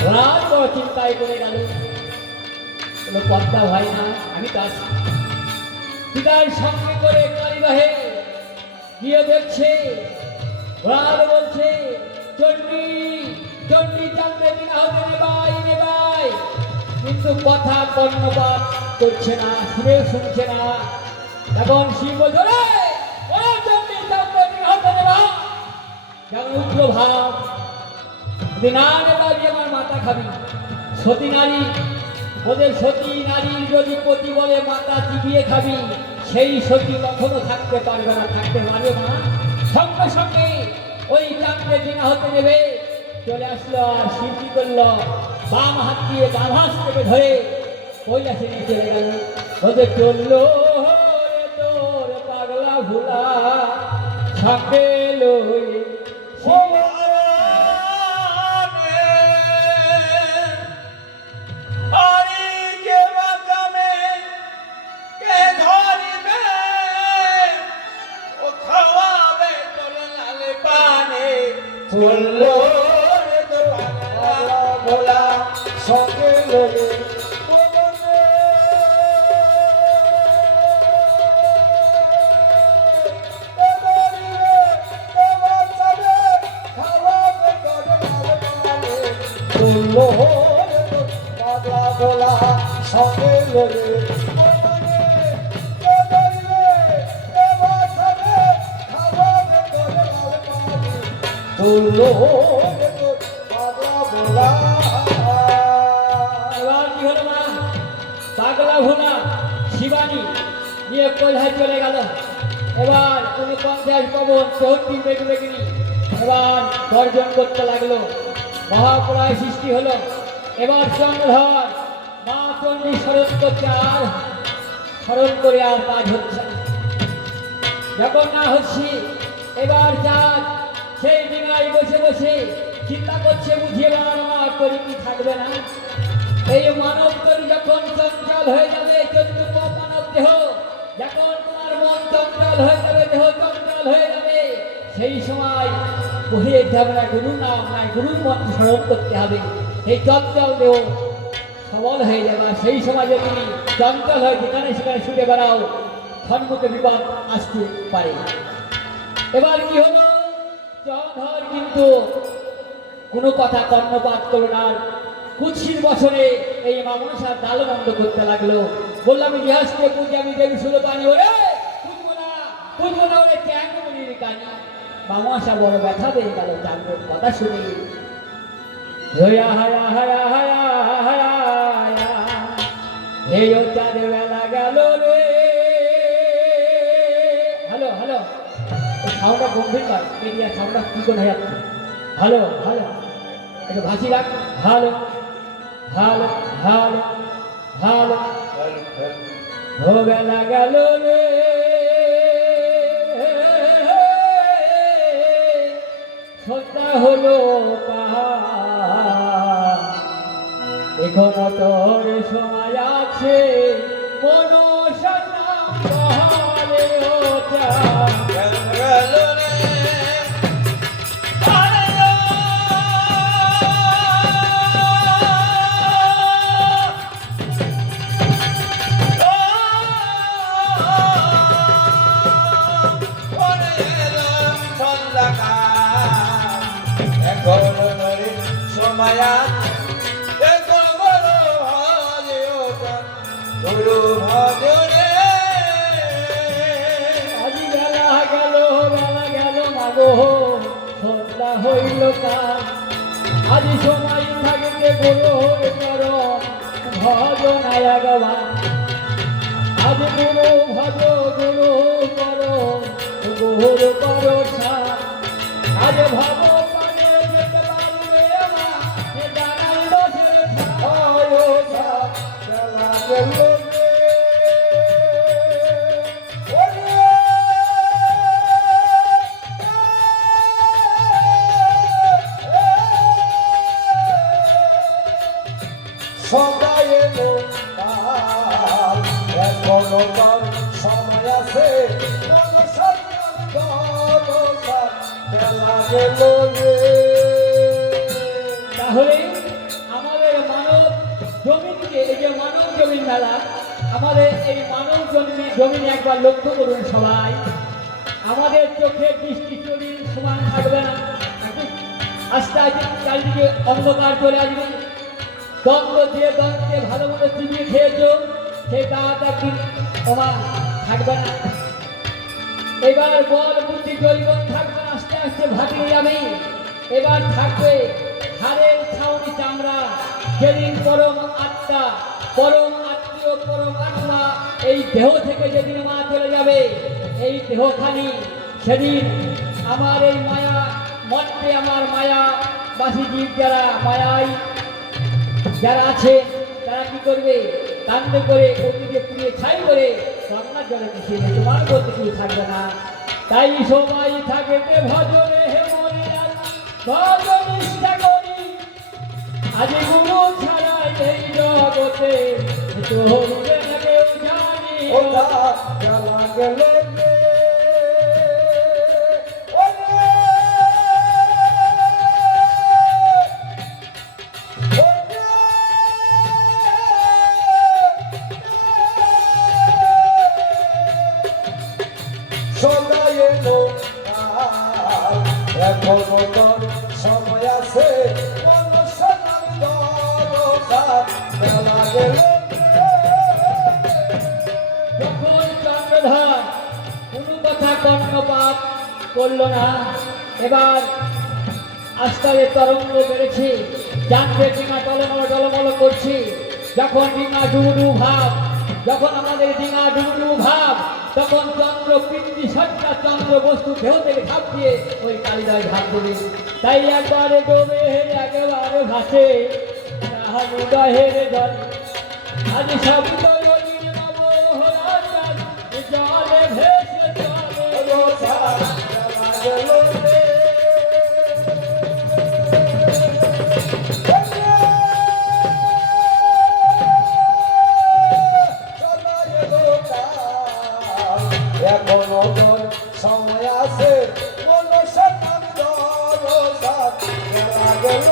রাত বড় চিন্তায় করে গেল, কোনো পদ্মা ভাই না, আমি তো আছি। পিতার সঙ্গে করে কালীবাহে গিয়ে দেখছে, রাত বলছে, চণ্ডী চণ্ডী চাঁদে দিন হবে নেবাই নেবাই, কিন্তু কথা কর্ণপাত করছে না, শুনেও শুনছে না। তখন শিব বলছে, ও চণ্ডী চাঁদে দিন হবে নেবাই, যেমন উগ্র ভাব, না নেবাবি আমার মাথা খাবি। সতী নারী, ওদের সতী নারীর যদি পতি বলে মাথা চিবিয়ে খাবি, সেই সতী কখনো থাকতে পারবে না, থাকতে পারবে না। সঙ্গে সঙ্গে ওই চাঁদে দিন হতে নেবে চলে আসলো। আর শিল্পী করলো, বাম হাত দিয়ে বাম হাত থেকে ধরে কৈলাসে নিয়ে চলে গেল। ওদের চললো তোর পাগলা ভোলা সঙ্গে লয়ে বললো তো পাগলা ভোলা সঙ্গে লয়ে পাগলা ভোলা সঙ্গে লয়ে এবার কি হলো মা? পাগলা ভোলা শিবানী নিয়ে কোথায় চলে গেল। এবার উনি 50 পবন 74 বেগনি এবার গর্জন করতে লাগলো। মহাপ্রলয় সৃষ্টি হলো। এবার চন্দ্রধর মা চণ্ডী স্মরণ করছে, আর স্মরণ করে আর কাজ হচ্ছে না। যখন না হচ্ছে, এবার চাঁদ সেই ডিঙায় বসে বসে চিন্তা করছে, বুঝিয়ে আমার করি কি থাকবে না। এই মানব তরি যখন চঞ্চল হয়ে যাবে, চতুর্থ মানব দেহ যখন তোমার মন চঞ্চল হয়ে যাবে, দেহ চঞ্চল হয়ে যাবে, সেই সময় বহে যেতে হবে না গুরুর নাম, নাই গুরুর মন্ত্র স্মরণ করতে হবে। এই চঞ্চল দেহ সবল হয়ে যাবে। সেই সময় যদি তুমি চঞ্চল হয়ে যেখানে সেখানে ছুটে বেড়াও, সম্মুখে বিপদ আসতে পারে। এবার কি হলো, চন্দ্রধর কিন্তু কোনো কথা কর্ণপাত করল না। কুৎসির বছরে এই মা মনসার দাল বন্ধ করতে লাগলো। বললাম ইতিহাসকে পুজো আমি দেবী শুলো পানি, ওরে পুজবো না ওরে চ্যাংমনির কানি। মা মনসা বড় ব্যথা পেয়ে গেল চাঁদের কথা শুনে। হয়া হায়া হায়া হায়া হায়া এই ও চাঁদ বেলা গেল রে। হ্যালো হ্যালো, সাউন্ডটা গম্ভীর কর, এরিয়া সাউন্ডটা কি করে হয়ে যাচ্ছে। হ্যালো হ্যালো, একটু ভাসি রাখ। হ্যালো হ্যালো হ্যালো হ্যালো, ও বেলা গেল রে, সন্ধ্যা হলো কাহার, এখনো তোর সময় আছে, মনসার নাম বহালে ও চাঁদ। গেল গেল রে আরে ও ওরে এলো সন্ধ্যাকাল, এখনো নরে সময় আছে, এখন বলো ভজে ও চাঁদ, গুরু ভজে রে। আজি বেলা গেল মাগো, সন্ধ্যা হইল কাল, আজি সময় থাকিতে গুরুর চরণ ভজনায় গবান। আজ গুরু ভজ গুরু করো, গুরুর করো সান। আজ ভব পানে যেতে পারবে মা, এ দাঁড়াই বসে থায় ও সান। বেলা গেল রে, সদাই এলো কাল, এখনো তার সময় আছে, মনসার নাম ভরসা, বেলা গেল রে। তাহলে আমাদের মানব জমিনকে, এই যে মানব জমিন মেলা, আমাদের এই মানব জমিনে একবার লক্ষ্য করুন সবাই। আমাদের চোখের দৃষ্টি চলির সমান থাকবে না, আস্তে আস্তে চারিদিকে অন্ধকার চলে আসবে। দ্বন্দ্ব দিয়ে দ্বন্দ্বে ভালো মতো চিবিয়ে খেয়েছো, সেই দাঁত একদিন তোমার থাকবে না। এবার বল বুদ্ধি জৈবন থাকবে না, আস্তে আস্তে ভাটিয়ে যাবে। এবার থাকবে হাড়ের ছাউনি চামড়া। যেদিন পরম আত্মা, পরম আত্মীয়, পরম আত্মা এই দেহ থেকে যেদিন মা চলে যাবে, এই দেহখানি সেদিন আমার এই মায়া মন্ত্রে, আমার মায়া বাসী জীব যারা মায়াই যারা আছে, তারা কি করবে, কান্দে করে অগ্নিকে পুড়িয়ে ছাই করে গঙ্গার জলে মিশিয়ে দেবে, তোমার বলতে কিছু থাকবে না। তাই সবাই থাকেতে ভজনে হে মনে ভজন নিষ্ঠা করি, আজ গুরু ছাড়া এই জগতে চলবে না কেউ জানি। ও চাঁদ বেলা গেল রে, ওরে সদাই এলো কাল, এখনো তার সময় আছে, মনসার নাম ভরসা, বেলা গেল রে। যখন চন্দ্রধর কোনো কথা কর্ণপাত করল না, এবার আস্তারে তরঙ্গ বেড়েছে, জানবে ডিঙা টলমল টলমল করছে। যখন ডিঙা ডুবু ভাব যখন আমাদের ডিঙা ডুবু ভাব, তখন চন্দ্র পৃথিবী সত্তা চন্দ্র বস্তু ঢেউ থেকে ঝাঁপ দিয়ে ওই কালিদায় ঝাঁপ দেবে। তাই একবারে ডোবে একেবারে ভাসে তাহার হৃদয়ের জল। আজ সব তরুণীর নবহরাচার জলে ভেসে চলে। এখনো তোর সময় আছে বলো সন্তান জলসাত মেলা গেল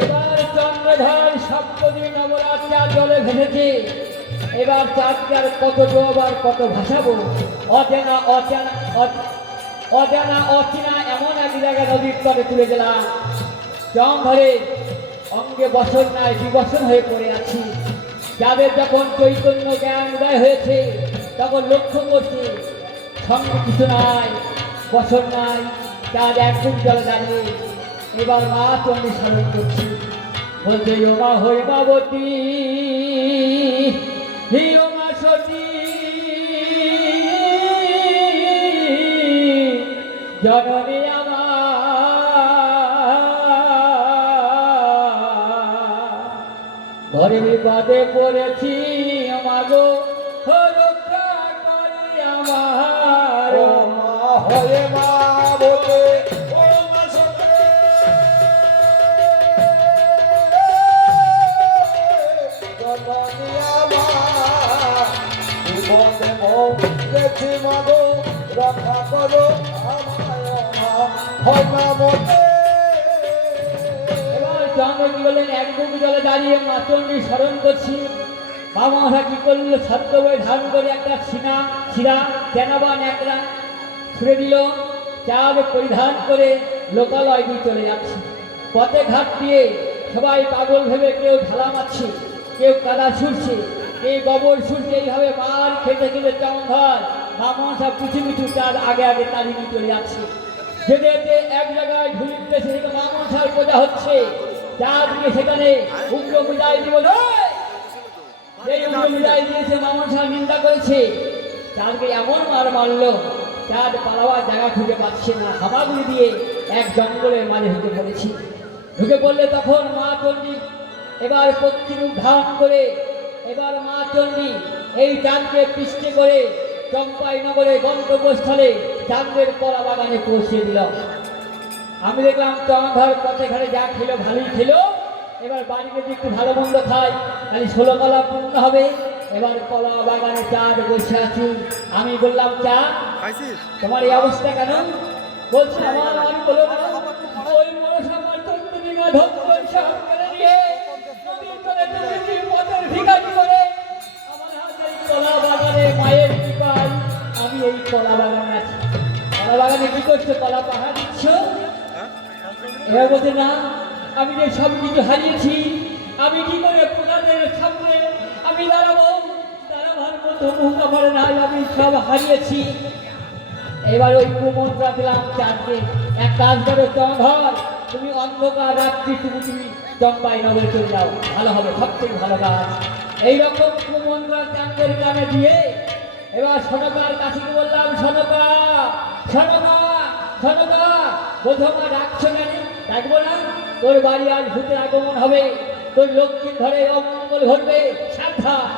এবার চন্দ্রধর সপ্তমী নবরাত্রি আর জলে ভেসেছে। এবার চাঁদকে আর কত ডোব আর কত ভাসাবো। অচেনা অচেনা অজানা অচেনা এমন এক জায়গায় নদীর তলে তুলে গেলাম। জং ধরে অঙ্গে বসন নাই বিবসন হয়ে পড়ে আছি। যাদের যখন চৈতন্য জ্ঞান উদয় হয়েছে তখন লক্ষ্য করছে সঙ্গে কিছু নাই, বসন নাই, চাঁদ একদম জলে দাঁড়িয়ে। এবার মা চণ্ডী স্মরণ করছি, বলছে ও মা হৈমাবতী, হি ও মা সতী, জননী ঘরে বিপদে পড়েছি আমাগো রক্ষা করি আমার। ও মা হয়ে মা বলে ও মা সতে জননী আমার বিপদে পড়েছি মাগো রক্ষা করো আমায় ও মা হয় মা বলে। এবার চন্দ্র কি বললেন, এক বুক জলে দাঁড়িয়ে মা চণ্ডী স্মরণ করছি। বাবা কি করলো, ছত্র বই ধারণ করে একটা ছিঁড়া কেনাবা ন্যাকড়া ছুঁড়ে দিল। চাঁদ পরিধান করে লোকালয় দিয়ে চলে যাচ্ছে। পথে ঘাট দিয়ে সবাই পাগল ভেবে কেউ ঢালা মারছে, কেউ কাদা ছুটছে, কেউ গোবর ছুটছে। এইভাবে মার খেতে খেতে চন্দ্র মা মনসা পিছু পিছু চাঁদ আগে আগে তাড়িয়ে নিয়ে চলে যাচ্ছে। যেতে যেতে এক জায়গায় ঝুলিতে সেদিকে মা মনসার পূজা হচ্ছে। চাঁদকে সেখানে উগ্র বিদায় দিব, এই উগ্র বিদায় দিয়েছে মা মনসার নিন্দা করেছে। চাঁদকে এমন মার মারলো, চাঁদ পালাবার জায়গা খুঁজে পাচ্ছে না। হামাগুড়ি দিয়ে এক জঙ্গলের মাঝে ঢুকে পড়েছি। ঢুকে পড়লে তখন মা চণ্ডী এবার পত্রিমুখ ধারণ করে এবার মা চণ্ডী এই চাঁদকে পৃষ্ঠে করে চম্পাই নগরে গন্তব্যস্থলে চাঁদের কলা বাগানে পৌঁছে দিল। আমি দেখলাম চন্দ্রধর পথে ঘাটে যা খেলো ভালোই খেলো। এবার বাড়িতে যদি একটু ভালো মন্দ খাই তাহলে 16 কলা পূর্ণ হবে। এবার কলা বাগানে চাঁদ বসে আছি। আমি বললাম, চাঁদ তোমার এই অবস্থা কেন? বলছে আমার আমি বলো না, ওই মনসা আমার চন্দ্রদিনা ধন্য সব করে দিয়ে নদীর তলে ডুবেছি পথের ভিখারি করে। আমার হাতে এই কলা বাগানে মায়ের কৃপায় আমি এই কলা বাগানে আছি। কলা বাগানে কি করছো? কলা পাহাড় দিচ্ছ? এবার বলছে না, আমি যে সব কিছু হারিয়েছি, আমি কি করে প্রধানের সামনে আমি দাঁড়াবো? দাঁড়াবার মতো মুখ আমার নাই, আমি সব হারিয়েছি। এবার ওই কুমন্ত্রা দিলাম চাঁদকে, এক কাজ করে চন্দ্রধর, তুমি অন্ধকার রাত্রি তুমি চম্পাই নগরে চলে যাও, ভালো হবে, সবথেকে ভালো কাজ। এইরকম কুমন্ত্রা চাঁদের কানে দিয়ে এবার সনকার কাছে বললাম, সনকা সনকা সনকা। বলছো মা ডাকছো কেন? ডাকবো না? তোর বাড়ি আজ ভূতের আগমন হবে, তোর লক্ষ্মীর ঘরে অমঙ্গল ঘটবে, সাবধান।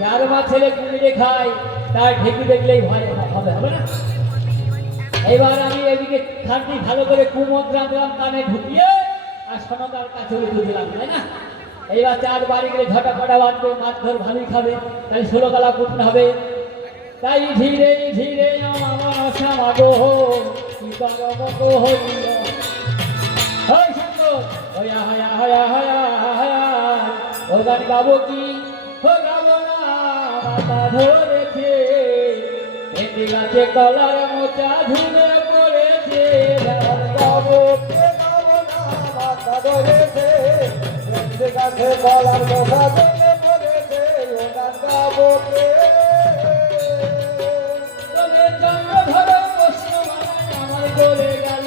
যার মা ছেলে কুমিরে খায় তার ঢেকি দেখলেই ভয় হবে, হবে না? এবার আমি এদিকে খানটি ভালো করে কুমন্ত্রা দিলাম কানে ঢুকিয়ে আর সনকার কাছে উঠে দিলাম, তাই না? এইবার চার বাড়ি গেলে ঝটাফটা বাঁধবে, মাছ ধর ভালোই খাবে, তাই 16 কলা পূর্ণ হবে। তাই ধীরে ধীরে আমার আশা মাগো কি করব হইল। হয় শঙ্কর হয়া হয়া হয়া হয়া হয়া ও গান গাবো কি ও গাবো না, মাথা ধরেছে এটি গাছে কলার মোচা ঝুলে পড়েছে। গান গাবো কে গাবো না মাথা ধরেছে, গাছে কলার মোচা ঝুলে পড়েছে, ও গান গাবো কে। চন্দ্রধর প্রশ্ন মানায় আমার বলে গেল,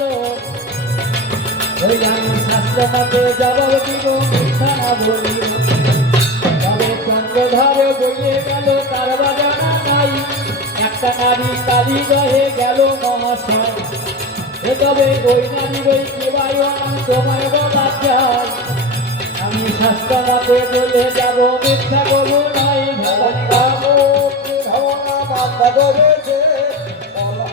ওই আমি শাস্ত্র মতে জবাব দিব, মিথ্যা না বলিব। একটা নারী কালী হয়ে গেল মহাশয়, এ তবে ওই নারীর ওই কেবায়ন তোমায় বলা যায়। আমি শাস্ত্র মতে বলে যাব, মিথ্যা করবো নয় ভবানী বাবু। ধাওনা মাথা ধরেছে, কলা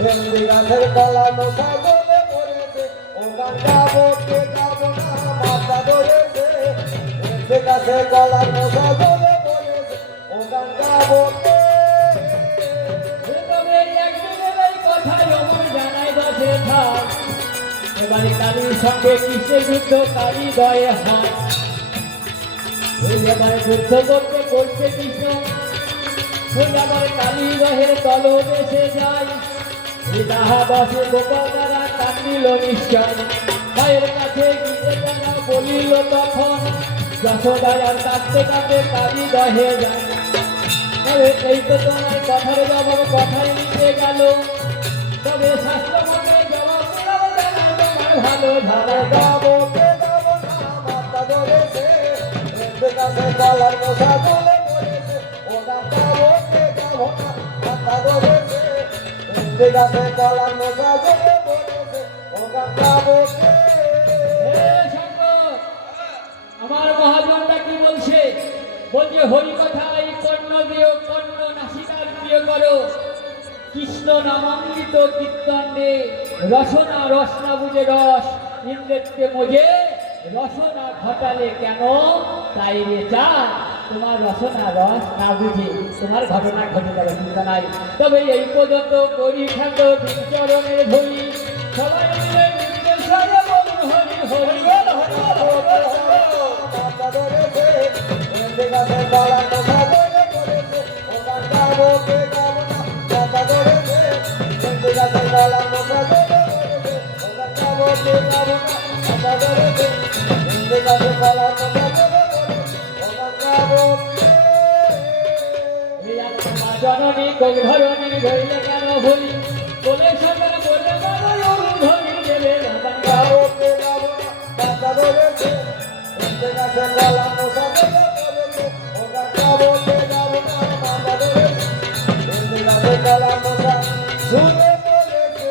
ভেন্ডি গাছের কলা মশা গলে পড়েছে। ও গান গাবো কে গাবো না, মাথা ধরেছে ভেন্ডি গাছের কলা মশা গলে পড়েছে। ও গান গাবো কে। এ তবে একদিনের এই কথাই অমর জানাই দশে থাক, এবারে কালীর সঙ্গে কৃষ্ণের যুদ্ধ কালী দয়ে হয়। ওই এবার যুদ্ধ করতে করতে কৃষ্ণ ওই আবার কালী দহের তল দেশে যায়। এই তাহা বসে গোপাল দ্বারা কান্দিল নিশ্চয়, মায়ের কাছে গিয়ে যেন বলিল তখন, যশোদায় আর কাঁদতে কাঁদতে কালী দহে যায়। তবে এই তো তোমার কথার জবাব কথাই নিতে গেল, তবে শাস্ত্র মতে জবাব দিলাম জানা তোমার ভালো ধারা গাবো কে গাবো না, মাথা ধরেছে ভেন্ডি গাছের কলার মশা গলে পড়েছে। ও গান গাবো কে গাবো না, মাথা ধরেছে ভেন্ডি গাছের কলার মশা গলে পড়েছে। ও গান গাবো কে। হে শঙ্কর, আমার মহাজনটা কি বলছে? বলছে হরি কথাই কর্ণ দিও, কর্ণ নাসিকার প্রিয় করো, কৃষ্ণ নামাঙ্গিত কীর্তনে রসনা রসনা বুঝে রস, ইন্দ্রকে মজে রসনা ঘটালে কেন? তাই রে চা তোমার রসনা রস না বুঝে তোমার ঘটনা ঘটে যাবে চিন্তা নাই। তবে এই পর্যন্ত করি খ্যাত চরণের ধরি, সবাই মিলে নির্দেশনে বলুন হরি হরি বল, হরি বল, হরি বল, হরি বল। মাথা ধরেছে ভেন্ডি গাছের কলার মশা গলে পড়েছে। ও গান গাবো কে গাবো না, মাথা ধরেছে ভেন্ডি গাছের কলার মশা গলে পড়েছে। ও গান গাবো কে গাবো না, মাথা ধরেছে ভেন্ডি গাছের কলার মশা গলে পড়েছে। ও গান গাবো কে। জননী কবি ধরণী রইলে কেন ভুলি, বলে সকাল বলে ধরি দেবে গাবো কে গাবো না, মাথা ধরেছে ভেন্ডি গাছের কলার মশা গলে পড়েছে। ও গান গাবো কে গাবো না, মাথা ধরেছে ভেন্ডি গাছের কলার মশা ঝুলে পড়েছে।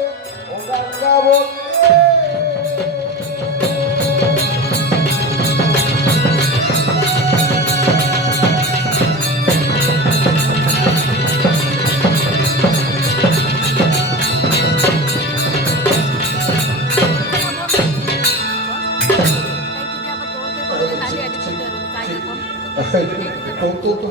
ও গান গাবো কে। তাই যদি আবার দৌড়তে বলে তাহলে অ্যাডিকশন হয়ে যাবে, তাই দেখো তো